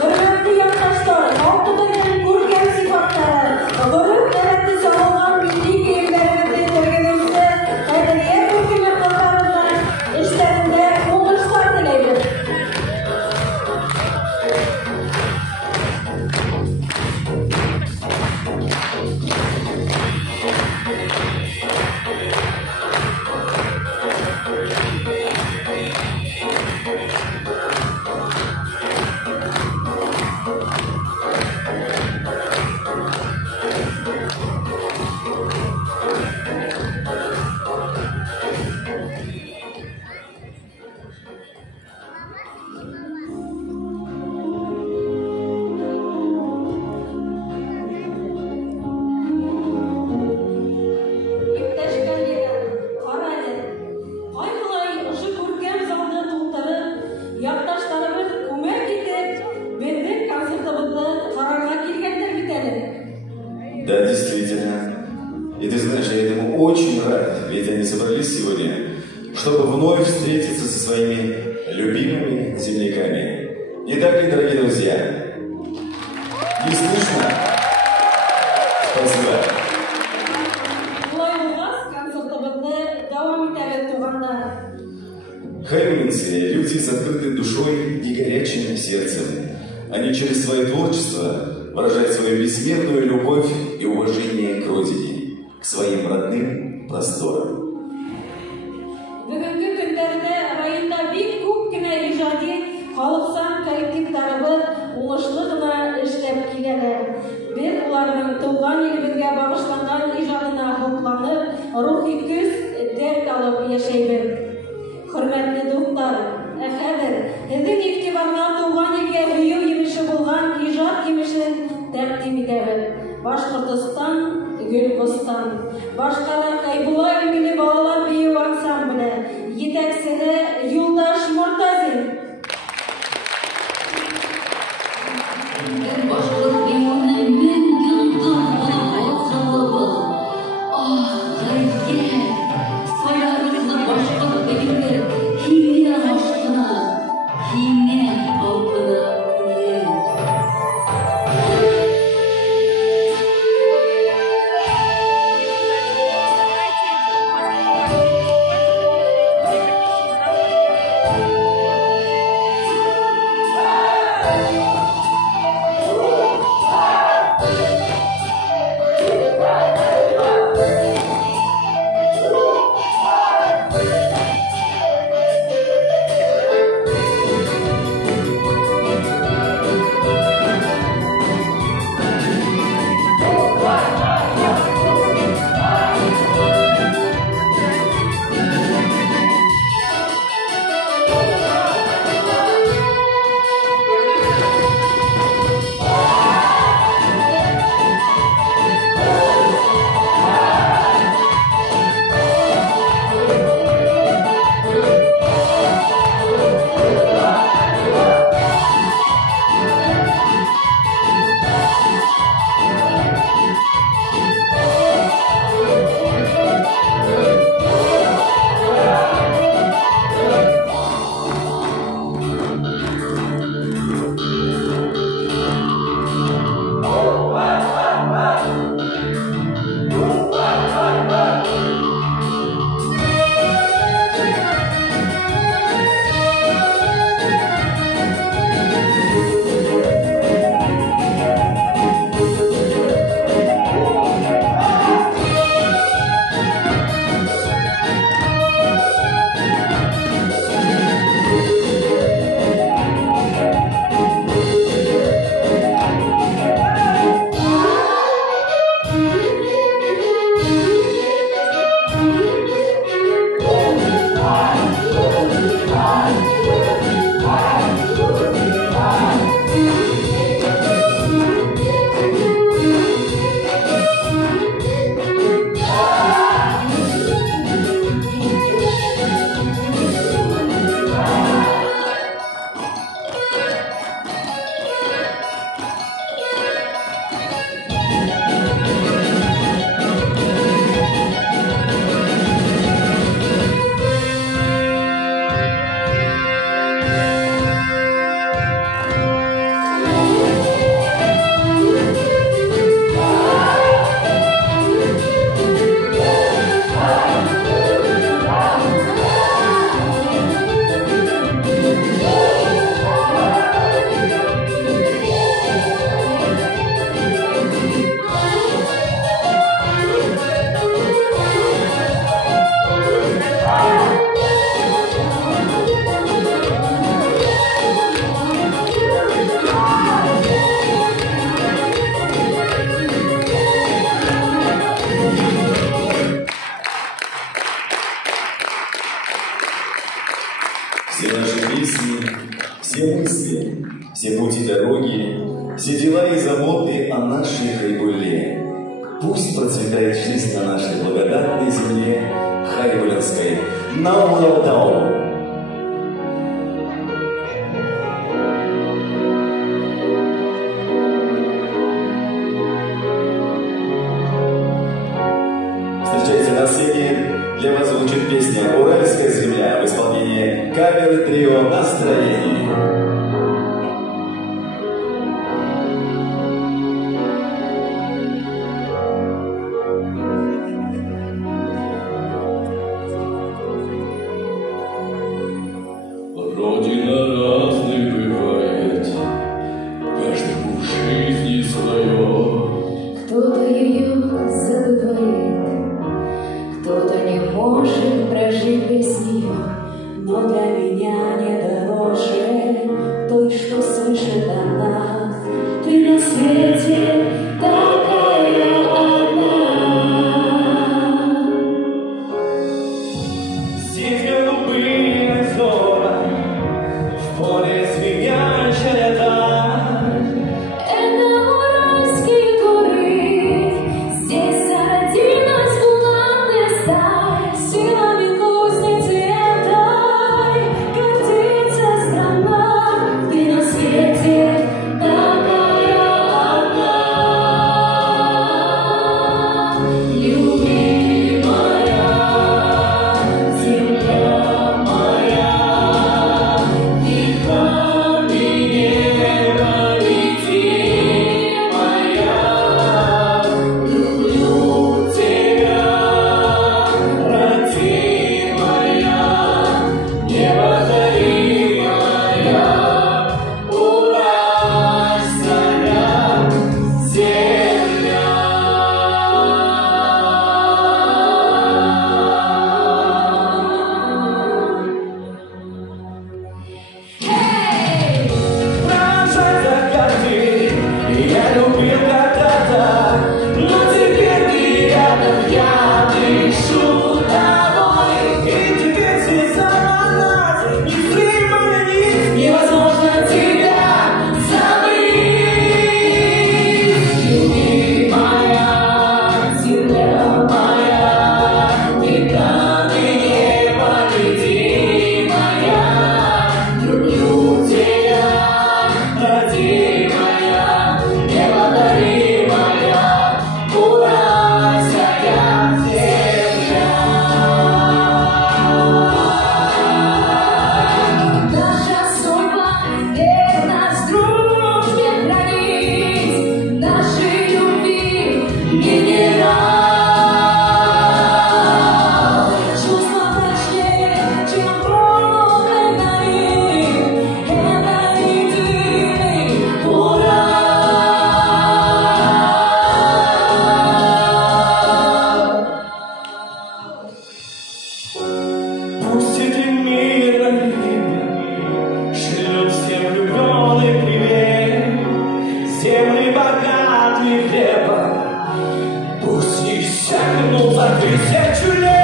Hörmətli yoldaşlar, xalqımızın görkəm sifatlары, ғөрөf-ғәдәтте сағылған milli кейемдәребезне тергеҙеүсе Ҡәдриә Күркәмә ҡыҙҙарына эштәрендә уңыштар теләйбеҙ. Иптәш коллега, ҡара әле, ҡайһылай ошо күркәм залды тултырып, яҡташтарыбыҙ күмәк итеп, беҙҙең концертыбыҙҙы ҡарарға килгәндәр бит әле. Да, действительно. И ты знаешь, я этому очень рад, ведь они собрались сегодня, чтобы вновь встретиться со своими любимыми земляками. Итак, дорогие друзья, не слышно? Спасибо. Улай булғас, концертыбыҙҙы дауам итәбеҙ, туғандар. Хайрулинцы – люди с открытой душой и горячим сердцем. Они через свое творчество выражают свою безмерную любовь и уважение к родине, к своим родным просторам. Бөгөнгө көндәрҙә районда бик күп кенә ижади халыҡсан коллективтарыбыҙ уңышлы ғына эшләп киләләр. Беҙ уларҙың тыуған илебеҙгә бағышланған ижадына һоҡланып, рухи көс, дәрт алып йәшәйбеҙ. Хөрмәтле дуҫтар, ә хәҙер һеҙҙең иғтибарға тыуған илгә һөйөү емеше булған ижад емешен тәҡдим итәбеҙ. Башҡортостан, Гөлбостан. Башҡара Хәйбулла өлгөлө балалар бейеү ансамбле. Етәксеһе Юлдаш Мортазин. Башҡорт бейеүенең 1000 йылдық ҡалабыҙ. Ғәйгә, саярыҡлы башҡорт бейеүе һиңә башҡына, һиңә ҡалҡына күңел. Все наши песни, все мысли, все пути дороги, все дела и заботы о нашей Хайбулле. Пусть процветает жизнь на нашей благодатной земле Хайбулинской. Нау-нау-тау! Встречайте на сцене, для вас звучит песня «Уральская земля» в исполнении кавер трио «Настроение». Родина разной бывает, каждому в жизни свое. Кто-то ее забывает, кто-то не может прожить без нее, но для меня не дороже той, что слышит о нас. Ты на свете такая одна. Здесь голубые озера, в поле звенящая даль. Это уральские горы, здесь зародилась булатная сталь. Силами кузницы этой гордится страна. Ты на свете такая одна. Любимая земля моя, веками небо лети моя. Люблю тебя, родимая, неповторимая, уральская земля. Провожать закаты я любил когда-то, но теперь ты рядом, я дышу тобой. И теперь связала нас незримая нить, невозможно тебя забыть. Любимая земля моя, веками небо лети моя. Люблю тебя, родимая, неповторимая, уральская земля. Наша судьба верна в дружбе хранить, нашей любви генерал. Чувства прочнее, чем кровь на них, это единый Урал. Пусть этим миром шлют всем влюбленный привет, земли богатые хлеба, пусть иссякнут за 1000 лет.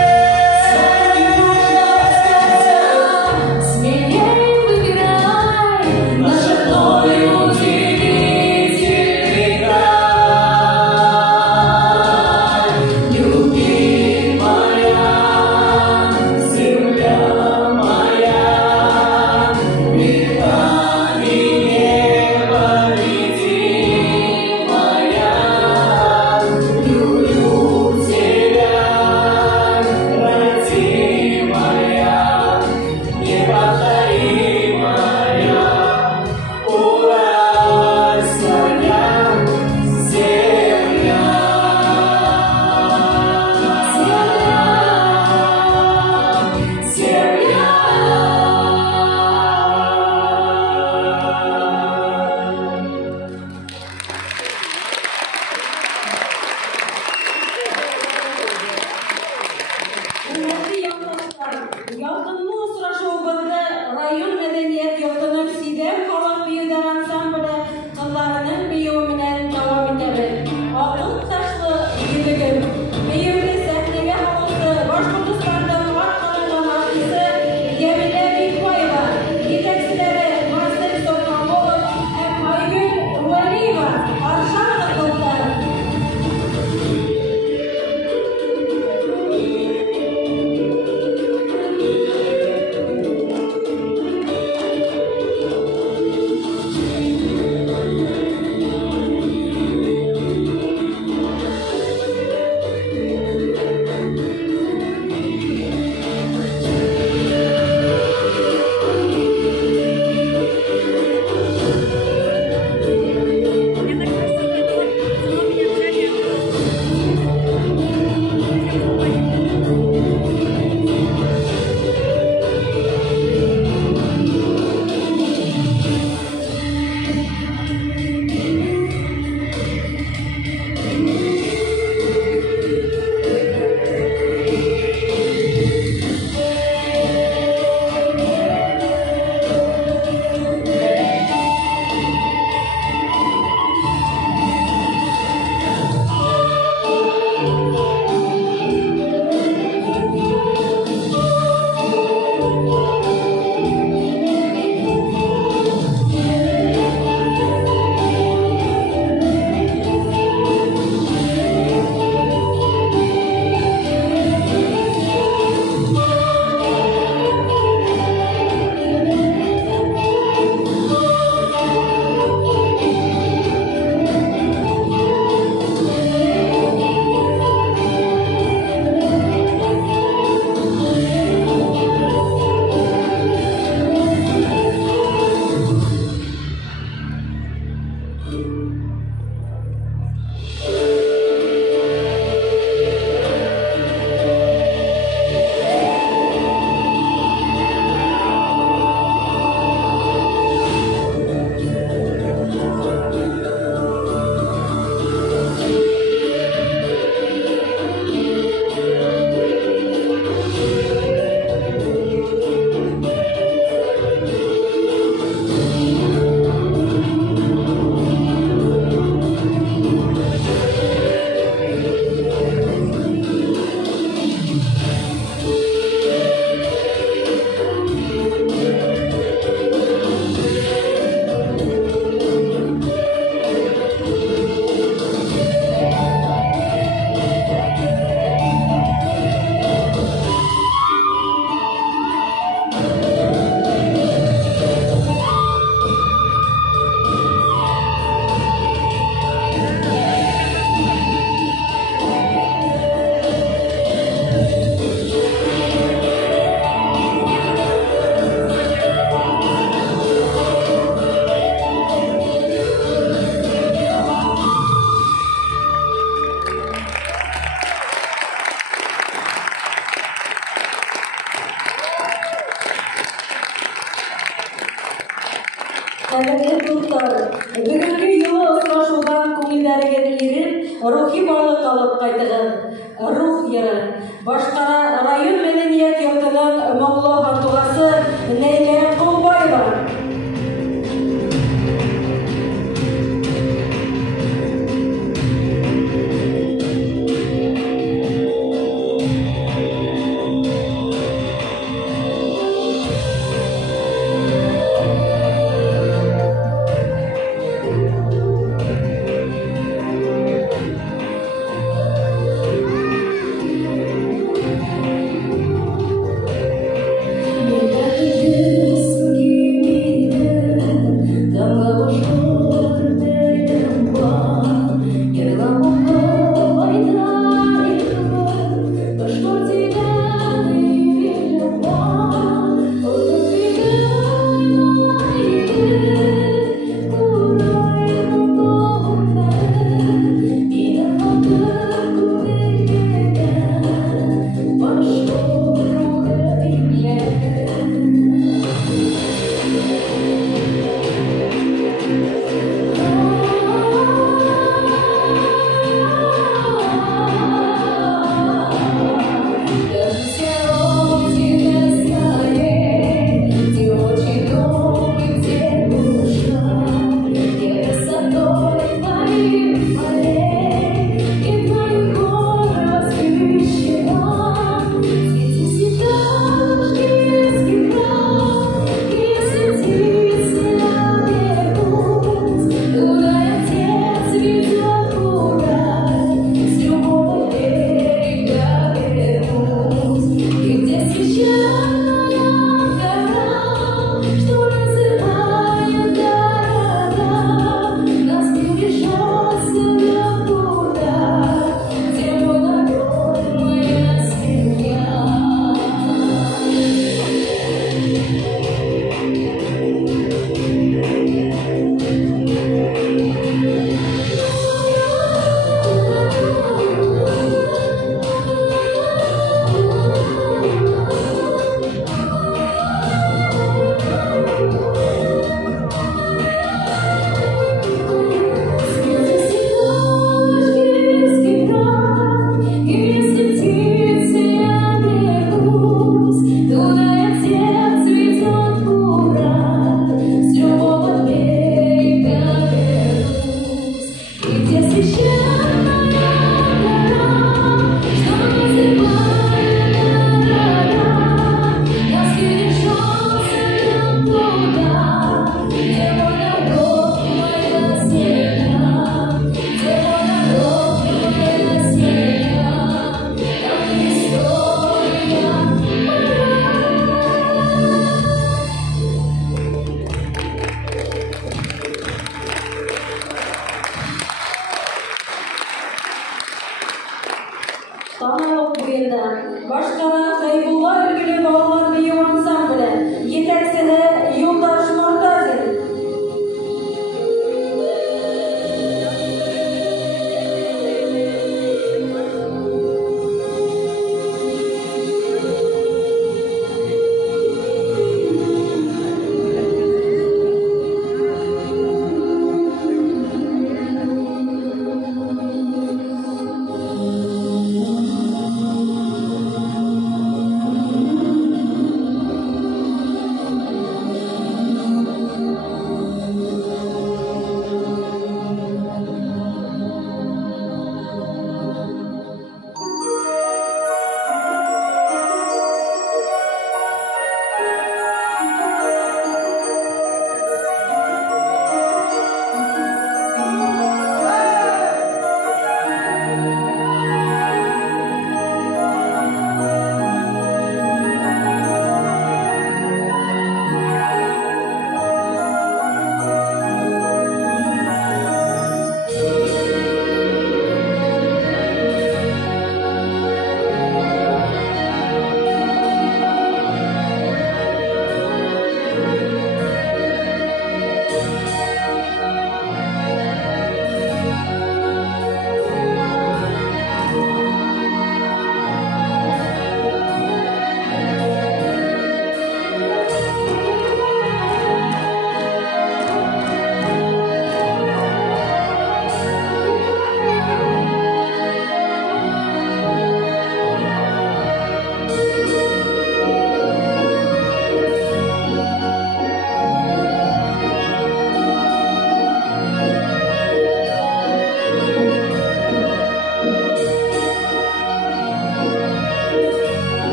Смелей выбирай наш родной удивительный край. Любимая земля моя, веками небо лети моя. Люблю тебя, родимая, неповторимая, уральская земля. Hürmetli yurttaşlar, yalqınlı uchrashuvimizda rayon madaniyat yurtining Sidam xalq biyidar ansambli qizlarining biyuvi bilan davom etadi. Oltin tashli yigitligim, biyuvli sahnaga havosi Boshqirdistondan Murat qanotdan artisti Jamila Bekboyeva. Кадерле дуслар, бүгенге юлы осрашудан күңелләрегез иреп, рухи барлык алып кайтыгыз. Рух йыры. Башкара район мәдәният йортының моңлы хатугасы Нәйлә Кулбаева.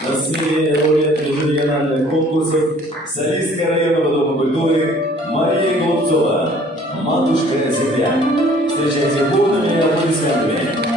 На сцене лауреат межрегиональных конкурсов солистка районного дома культуры Мария Голубцова, «Матушка земля». Встречайте бурными аплодисментами.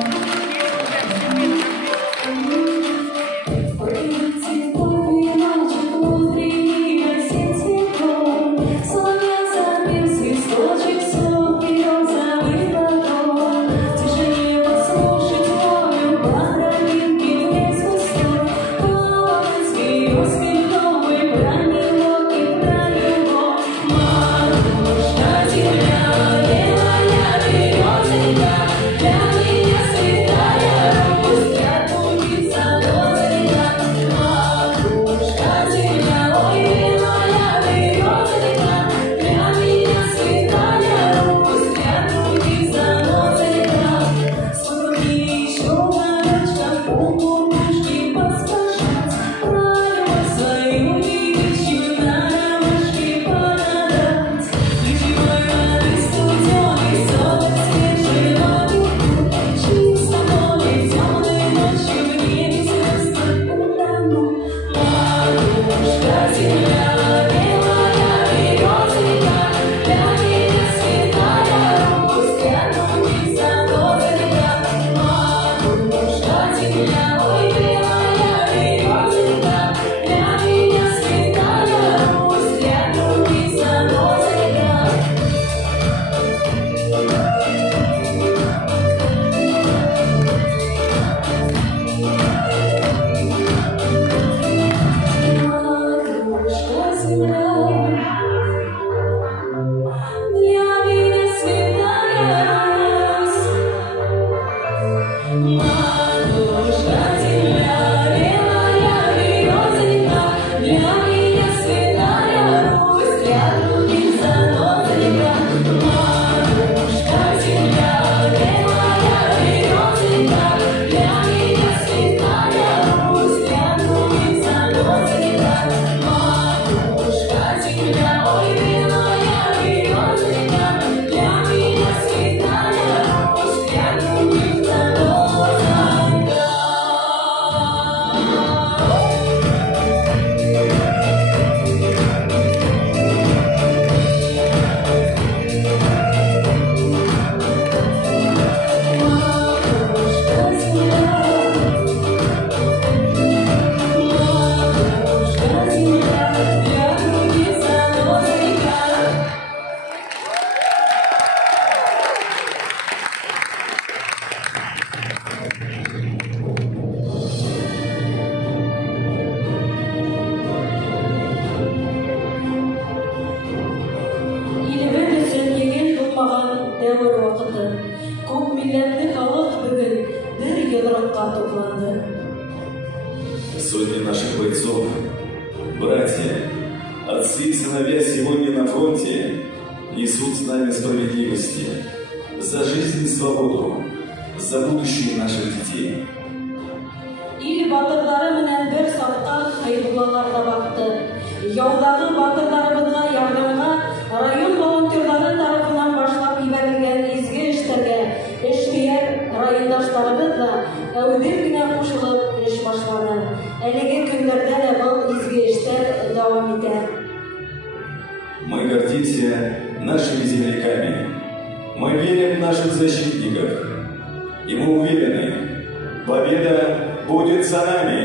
Сотни наших бойцов, братья, отцы и сыновья сегодня на фронте несут знамя справедливости за жизнь и свободу, за будущее наших детей. Ил батырлары менән бер сафка Хәйбуллалар да бақты. Яудагы батырларыбызга ярдәмгә район волонтерлары тарафынан башлап ибәрелгән изге эшләргә эшкияр райондашларыбыз да әүдем генә кушылып эш башлады. Әлеге көннәрдә дә был изге эшләр дәвам итә. Мы гордимся нашими земляками. Мы верим в наших защитников. И мы уверены, победа будет за нами.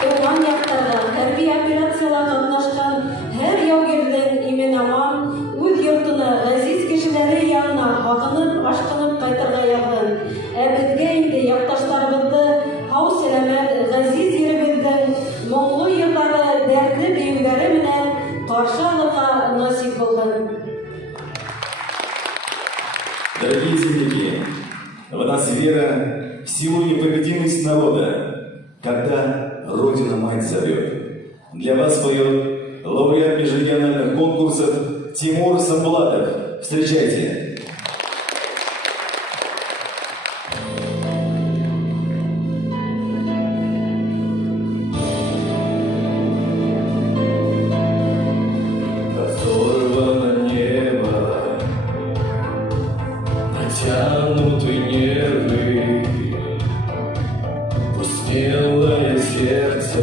Туган яктарда хәрби операцияларда катнашкан һәр яугирдән имен-аман үз йортына насип булган. Дорогие земляки, в нас вера в силу и непобедимость народа, когда Родина-Мать зовет. Для вас поет лауреат межрегиональных конкурсов Тимур Самбулатов. Встречайте! Натянуты нервы, пустелое сердце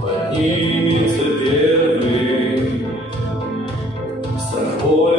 поднимется первым, страхой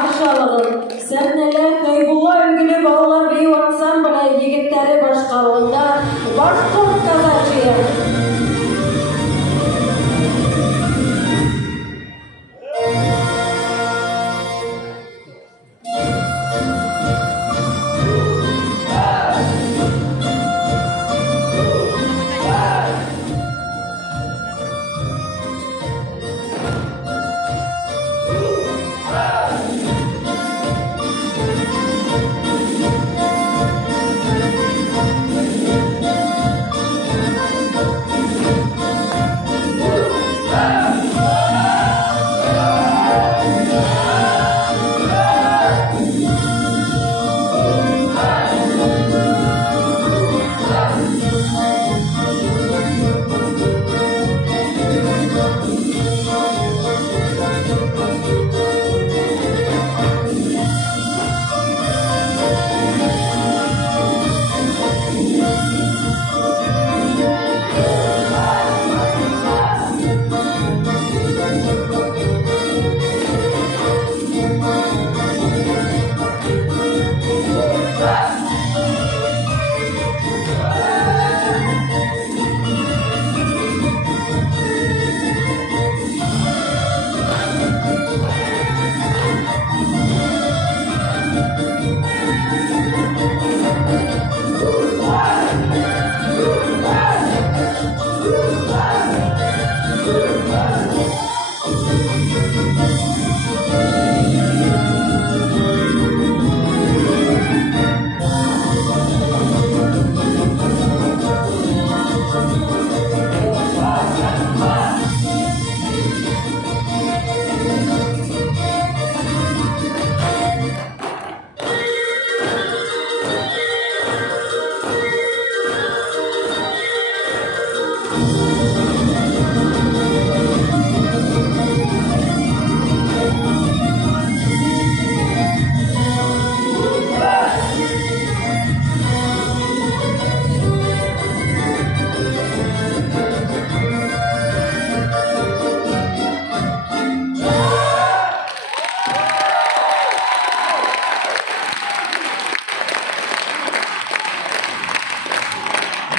баршалығын сәхнелі Хайбулла үлгілі балалар бейу ансамблі егеттері башқаруында Башқұрт казачьи.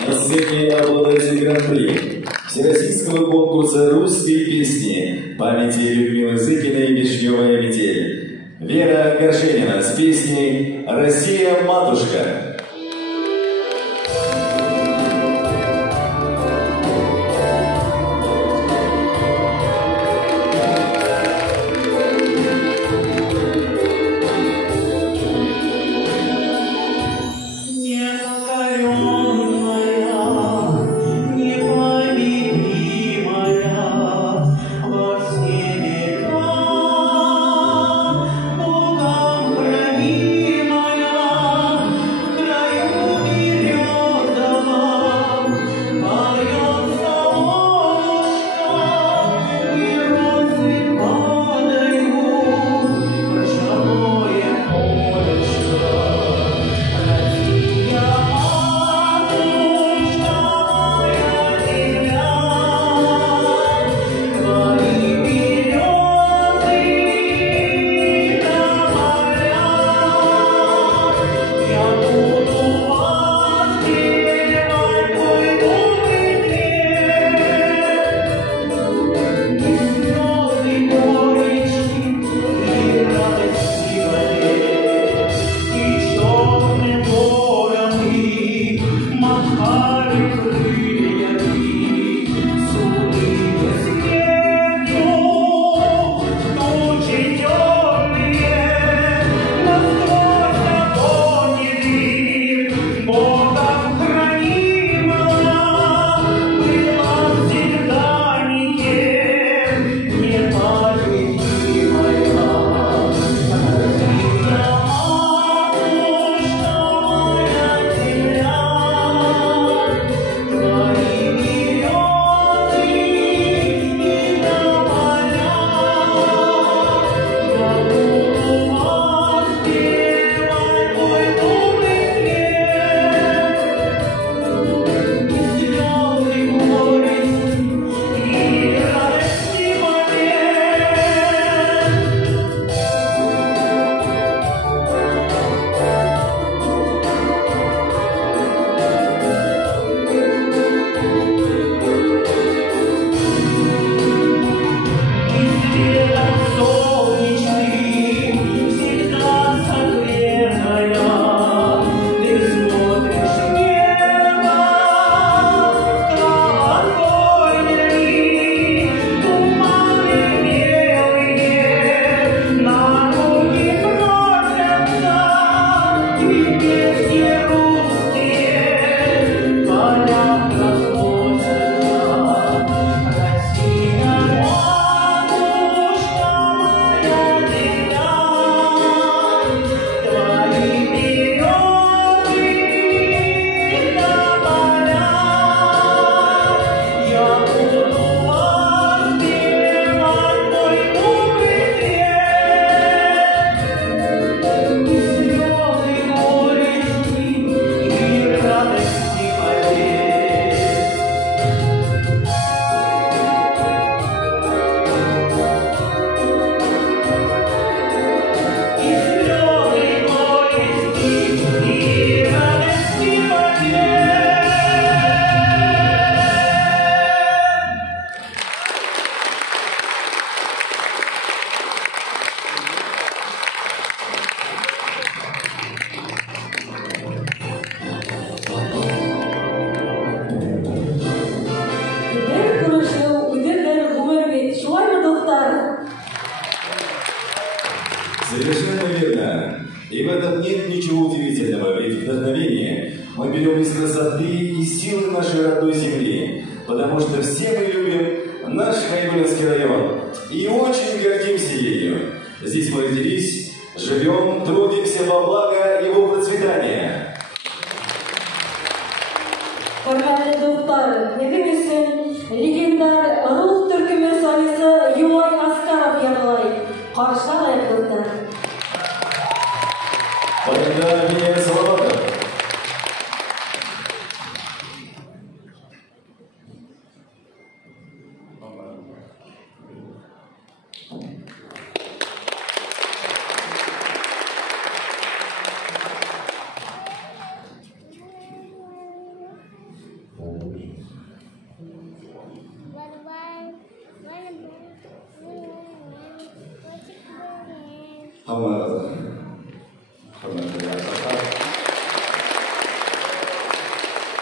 Последний обладатель гран-при Всероссийского конкурса русской песни памяти Людмилы Зыкиной «Вишневая метель». Вера Горшенина с песней «Россия, матушка». Богом хранимая, Совершенно верно. И в этом нет ничего удивительного, ведь вдохновение мы берем из красоты и силы нашей родной земли, потому что все мы любим наш Хайгулинский район и очень гордимся ею. Здесь мы родились, живем, трудимся во благо его процветания. Hörmətli dostlar, bizim için legendar ruh türkümü solisi Yulay Askarov yig'laydi. Qarşılaylik dostlar. Поздравления, Салаватов!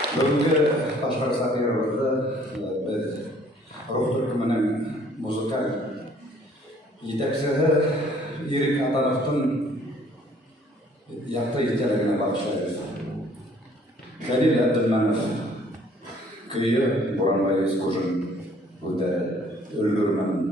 Бүгінгі Башқар Сабировты біз рух түркіменің музыкаль жетекшісі Ерік Атановтың яқты естелігіне бағыштаймыз. Жәлел Әбділманов күйі Боранбай Ескожин өте үлгірмен.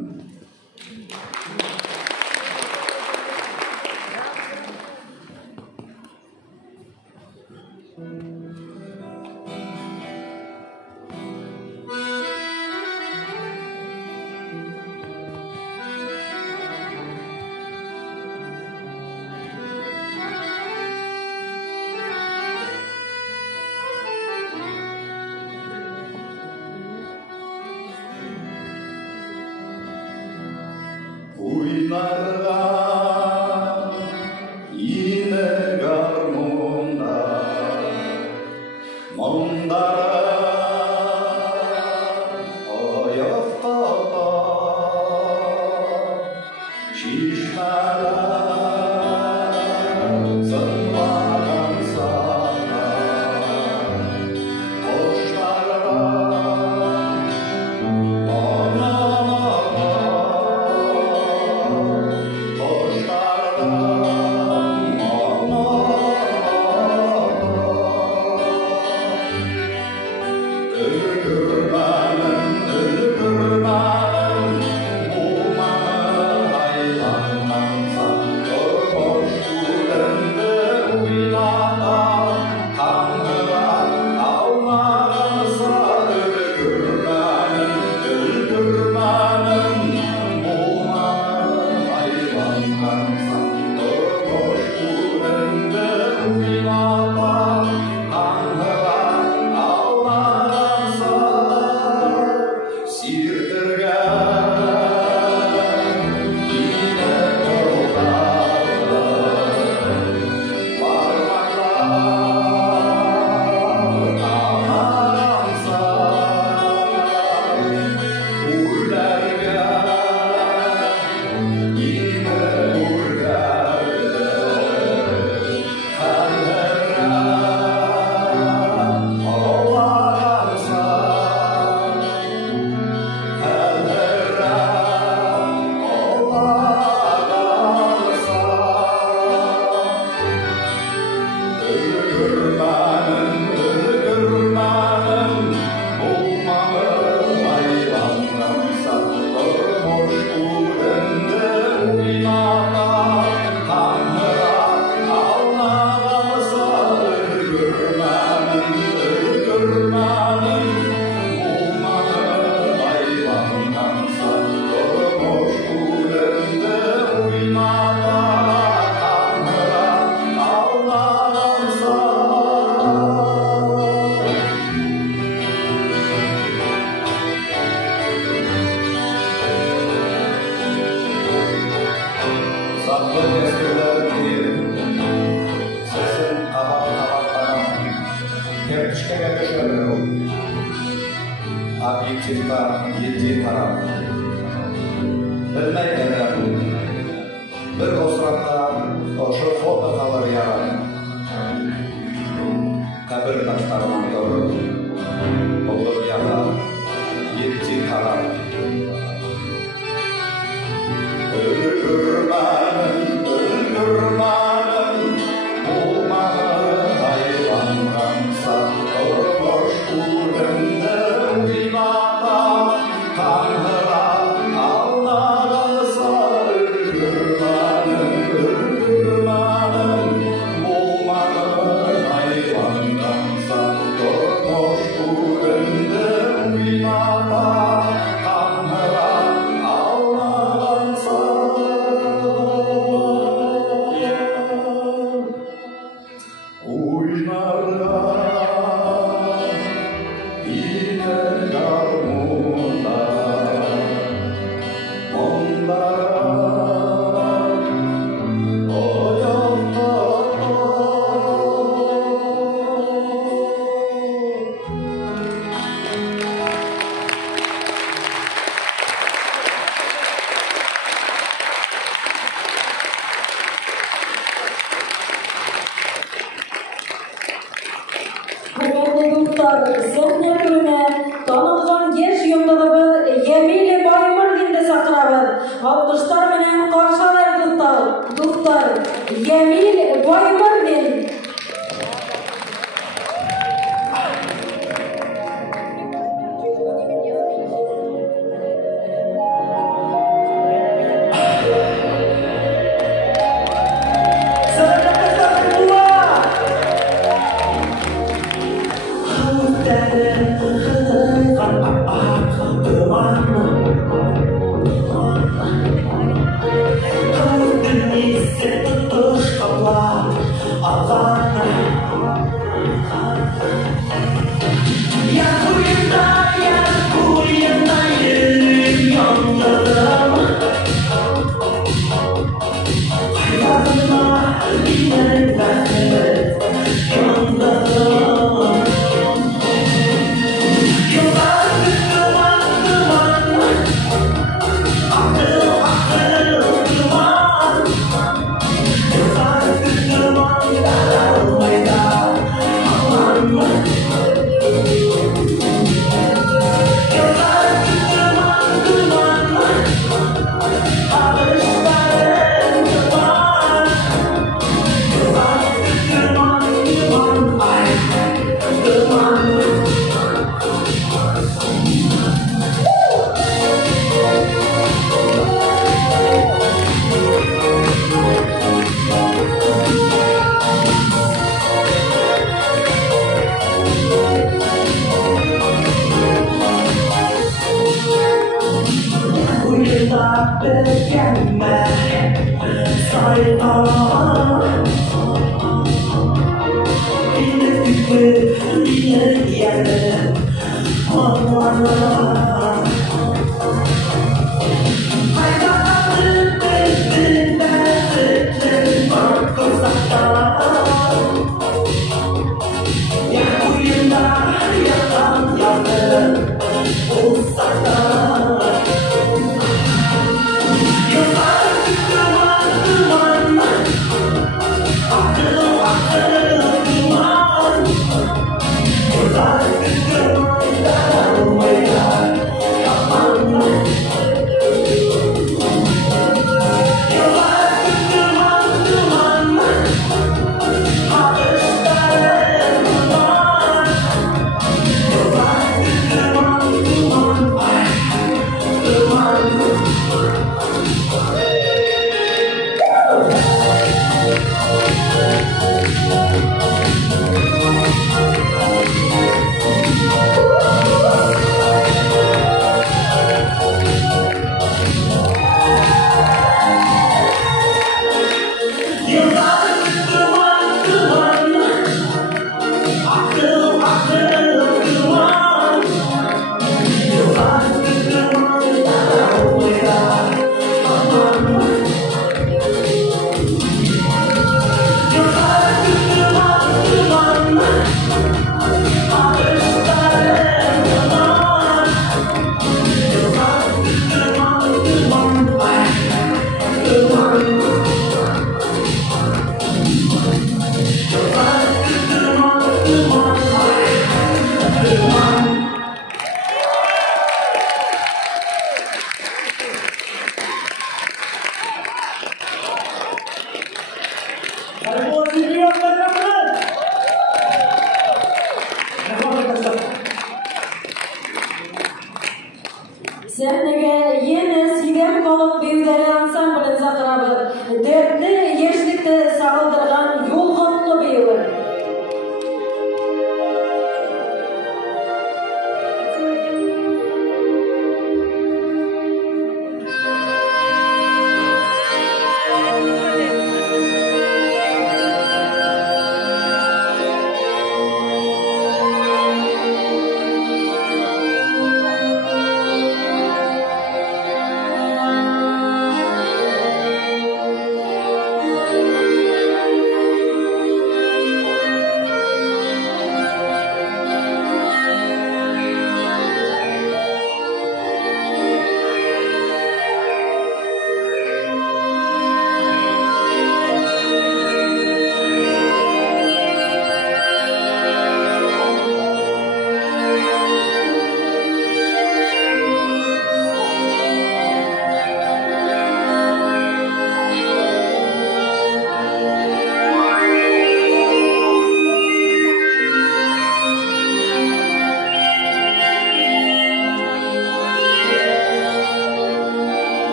Сәхнәгә ена сидәм халык бәйгеләре ансамблен чакырабыз. Дәртле яшьлекте сагылдырган юлгынлы бәйге.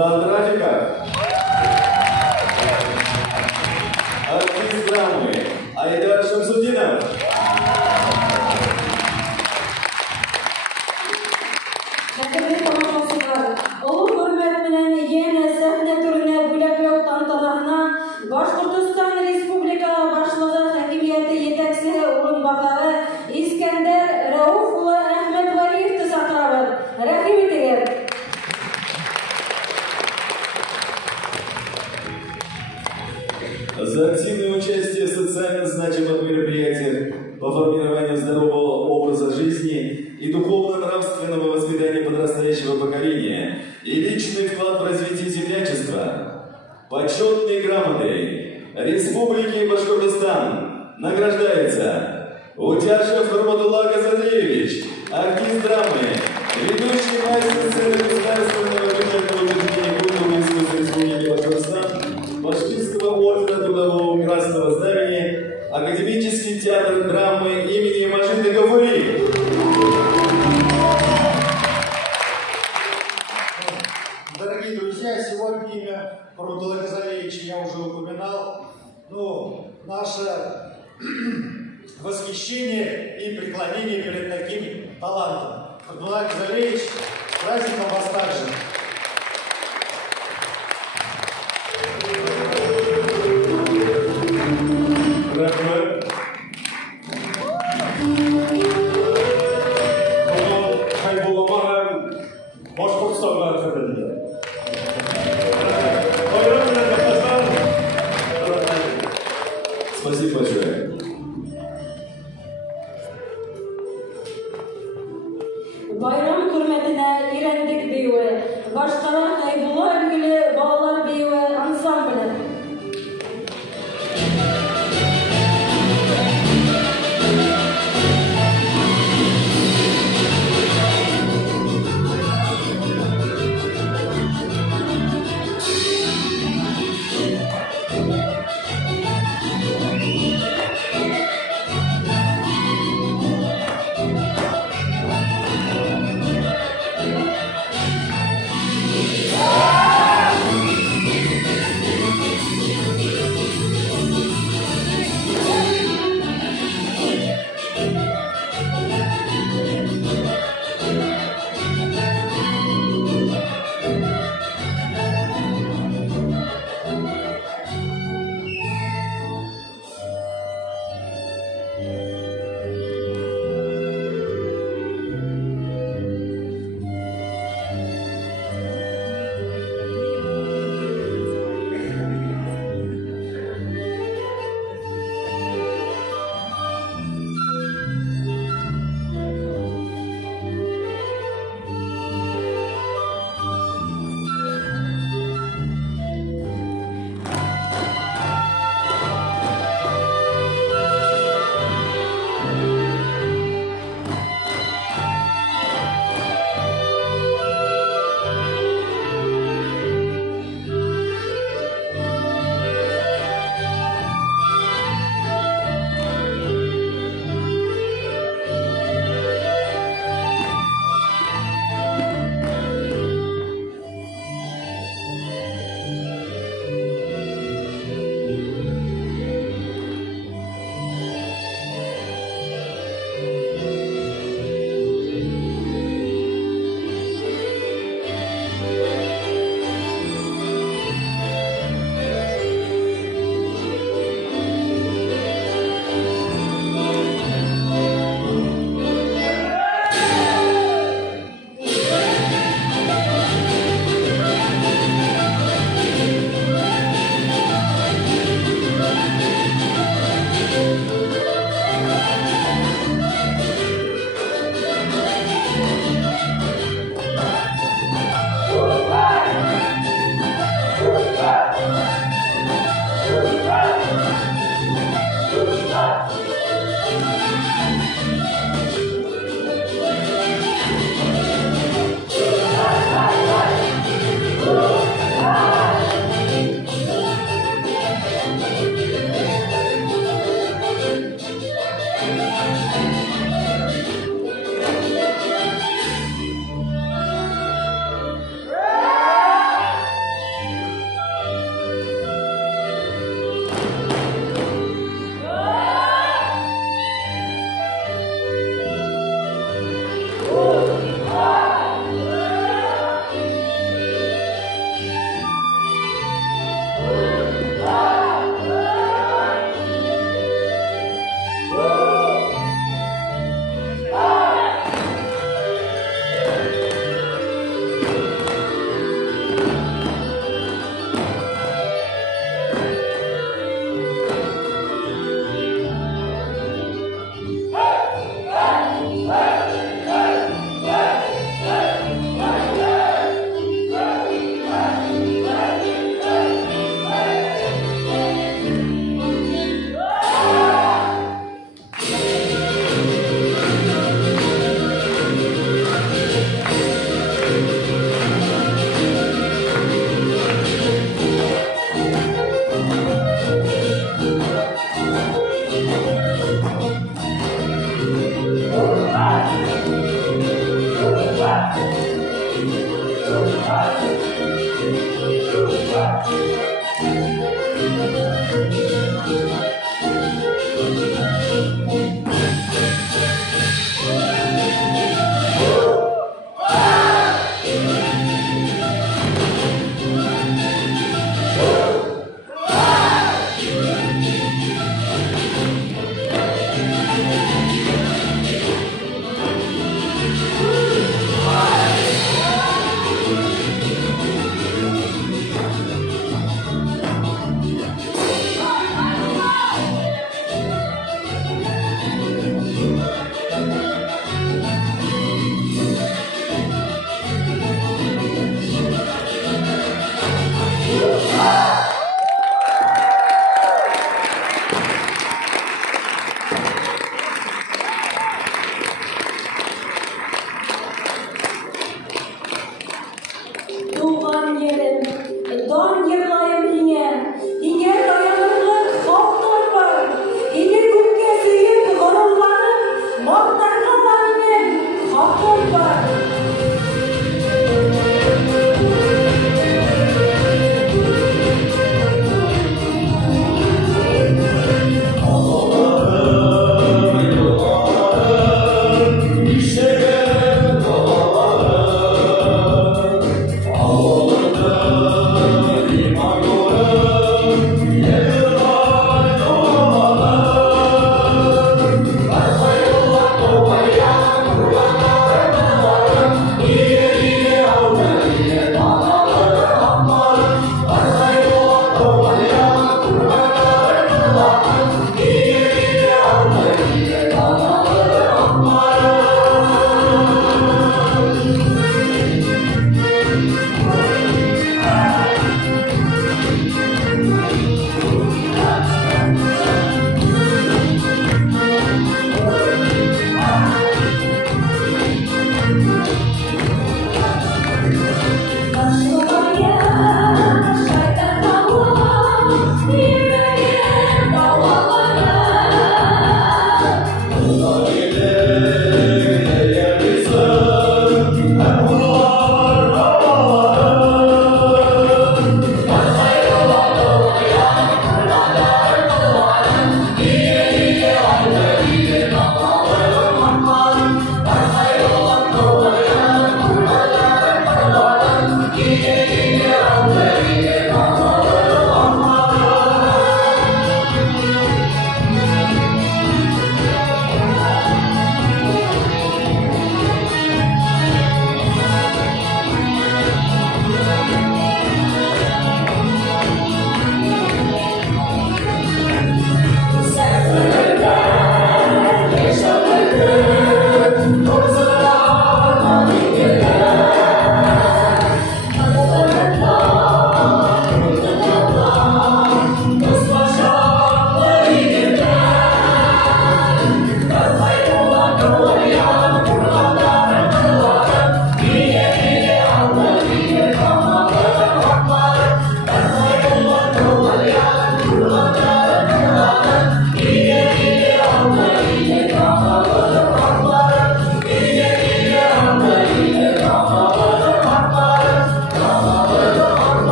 Нурман Рафиков. Артист драмы Айдар Шамсудинов. Хәтерле тамашачылар, олы хөрмәт менән янә сәхнә түренә бүләкләү тантанаһына Башкортстан Республика башлыгы хакимияте җитәкчесе урынбасары Искәндәр Рәүф улы Әхмәтвәлиевты чакырабыз. Рәхим итегез. За активное участие в социально значимых мероприятиях по формированию здорового образа жизни и духовно-нравственного воспитания подрастающего поколения и личный вклад в развитие землячества. Почетной грамотой Республики Башкортостан награждается Утяшев Нурматулла Газадеевич, артист драмы, ведущий мастер сцены Государственного бюджетного учреждения культуры и искусств Республики Башкортостан, Башкирского ордена Трудового Красного Знамени, Академический театр драмы имени Машиды Гафури. Дорогие друзья, сегодня имя Нурматулла Газадеевича я уже упоминал. Наше восхищение и преклонение перед таким талантом. Нурматулла Газадеевич, с праздником вас также. Рахмет. Хайбулама Башкортстанга кірді. Спасибо большое. Bayram hürmetine İrendek diyor.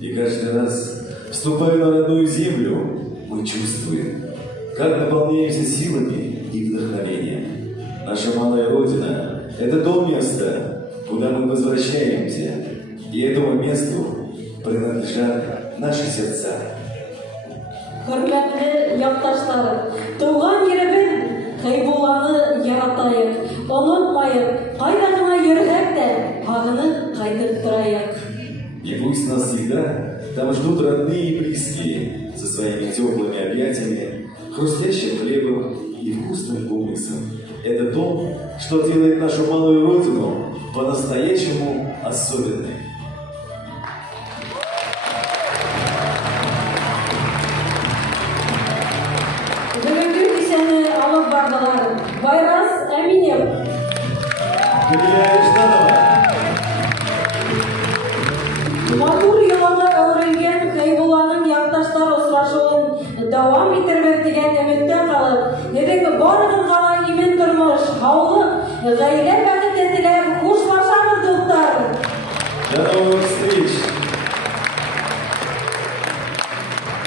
И каждый раз, вступая на родную землю, мы чувствуем, как наполняемся силами и вдохновением. Наша малая Родина – это то место, куда мы возвращаемся, и этому месту принадлежат наши сердца. Hürmetli yurttaşlar, туган yerimiz Хәйбулланы яратайык, онытмайык, кайда гына йөрсәк тә, агыны кайтып торайык. И пусть нас всегда там ждут родные и близкие со своими теплыми объятиями, хрустящим хлебом и вкусным кумысом. Это то, что делает нашу малую Родину по-настоящему особенной. Галия Жданова. Матур ялана әүрелгән Хәйбулланың якташлар осрашуын дәвам итәргә дигән өметтә калып, нидән барыгызга имен тормыш, һаулык, гаилә бәхете теләп хуш башагыз, дуслар. До новых встреч!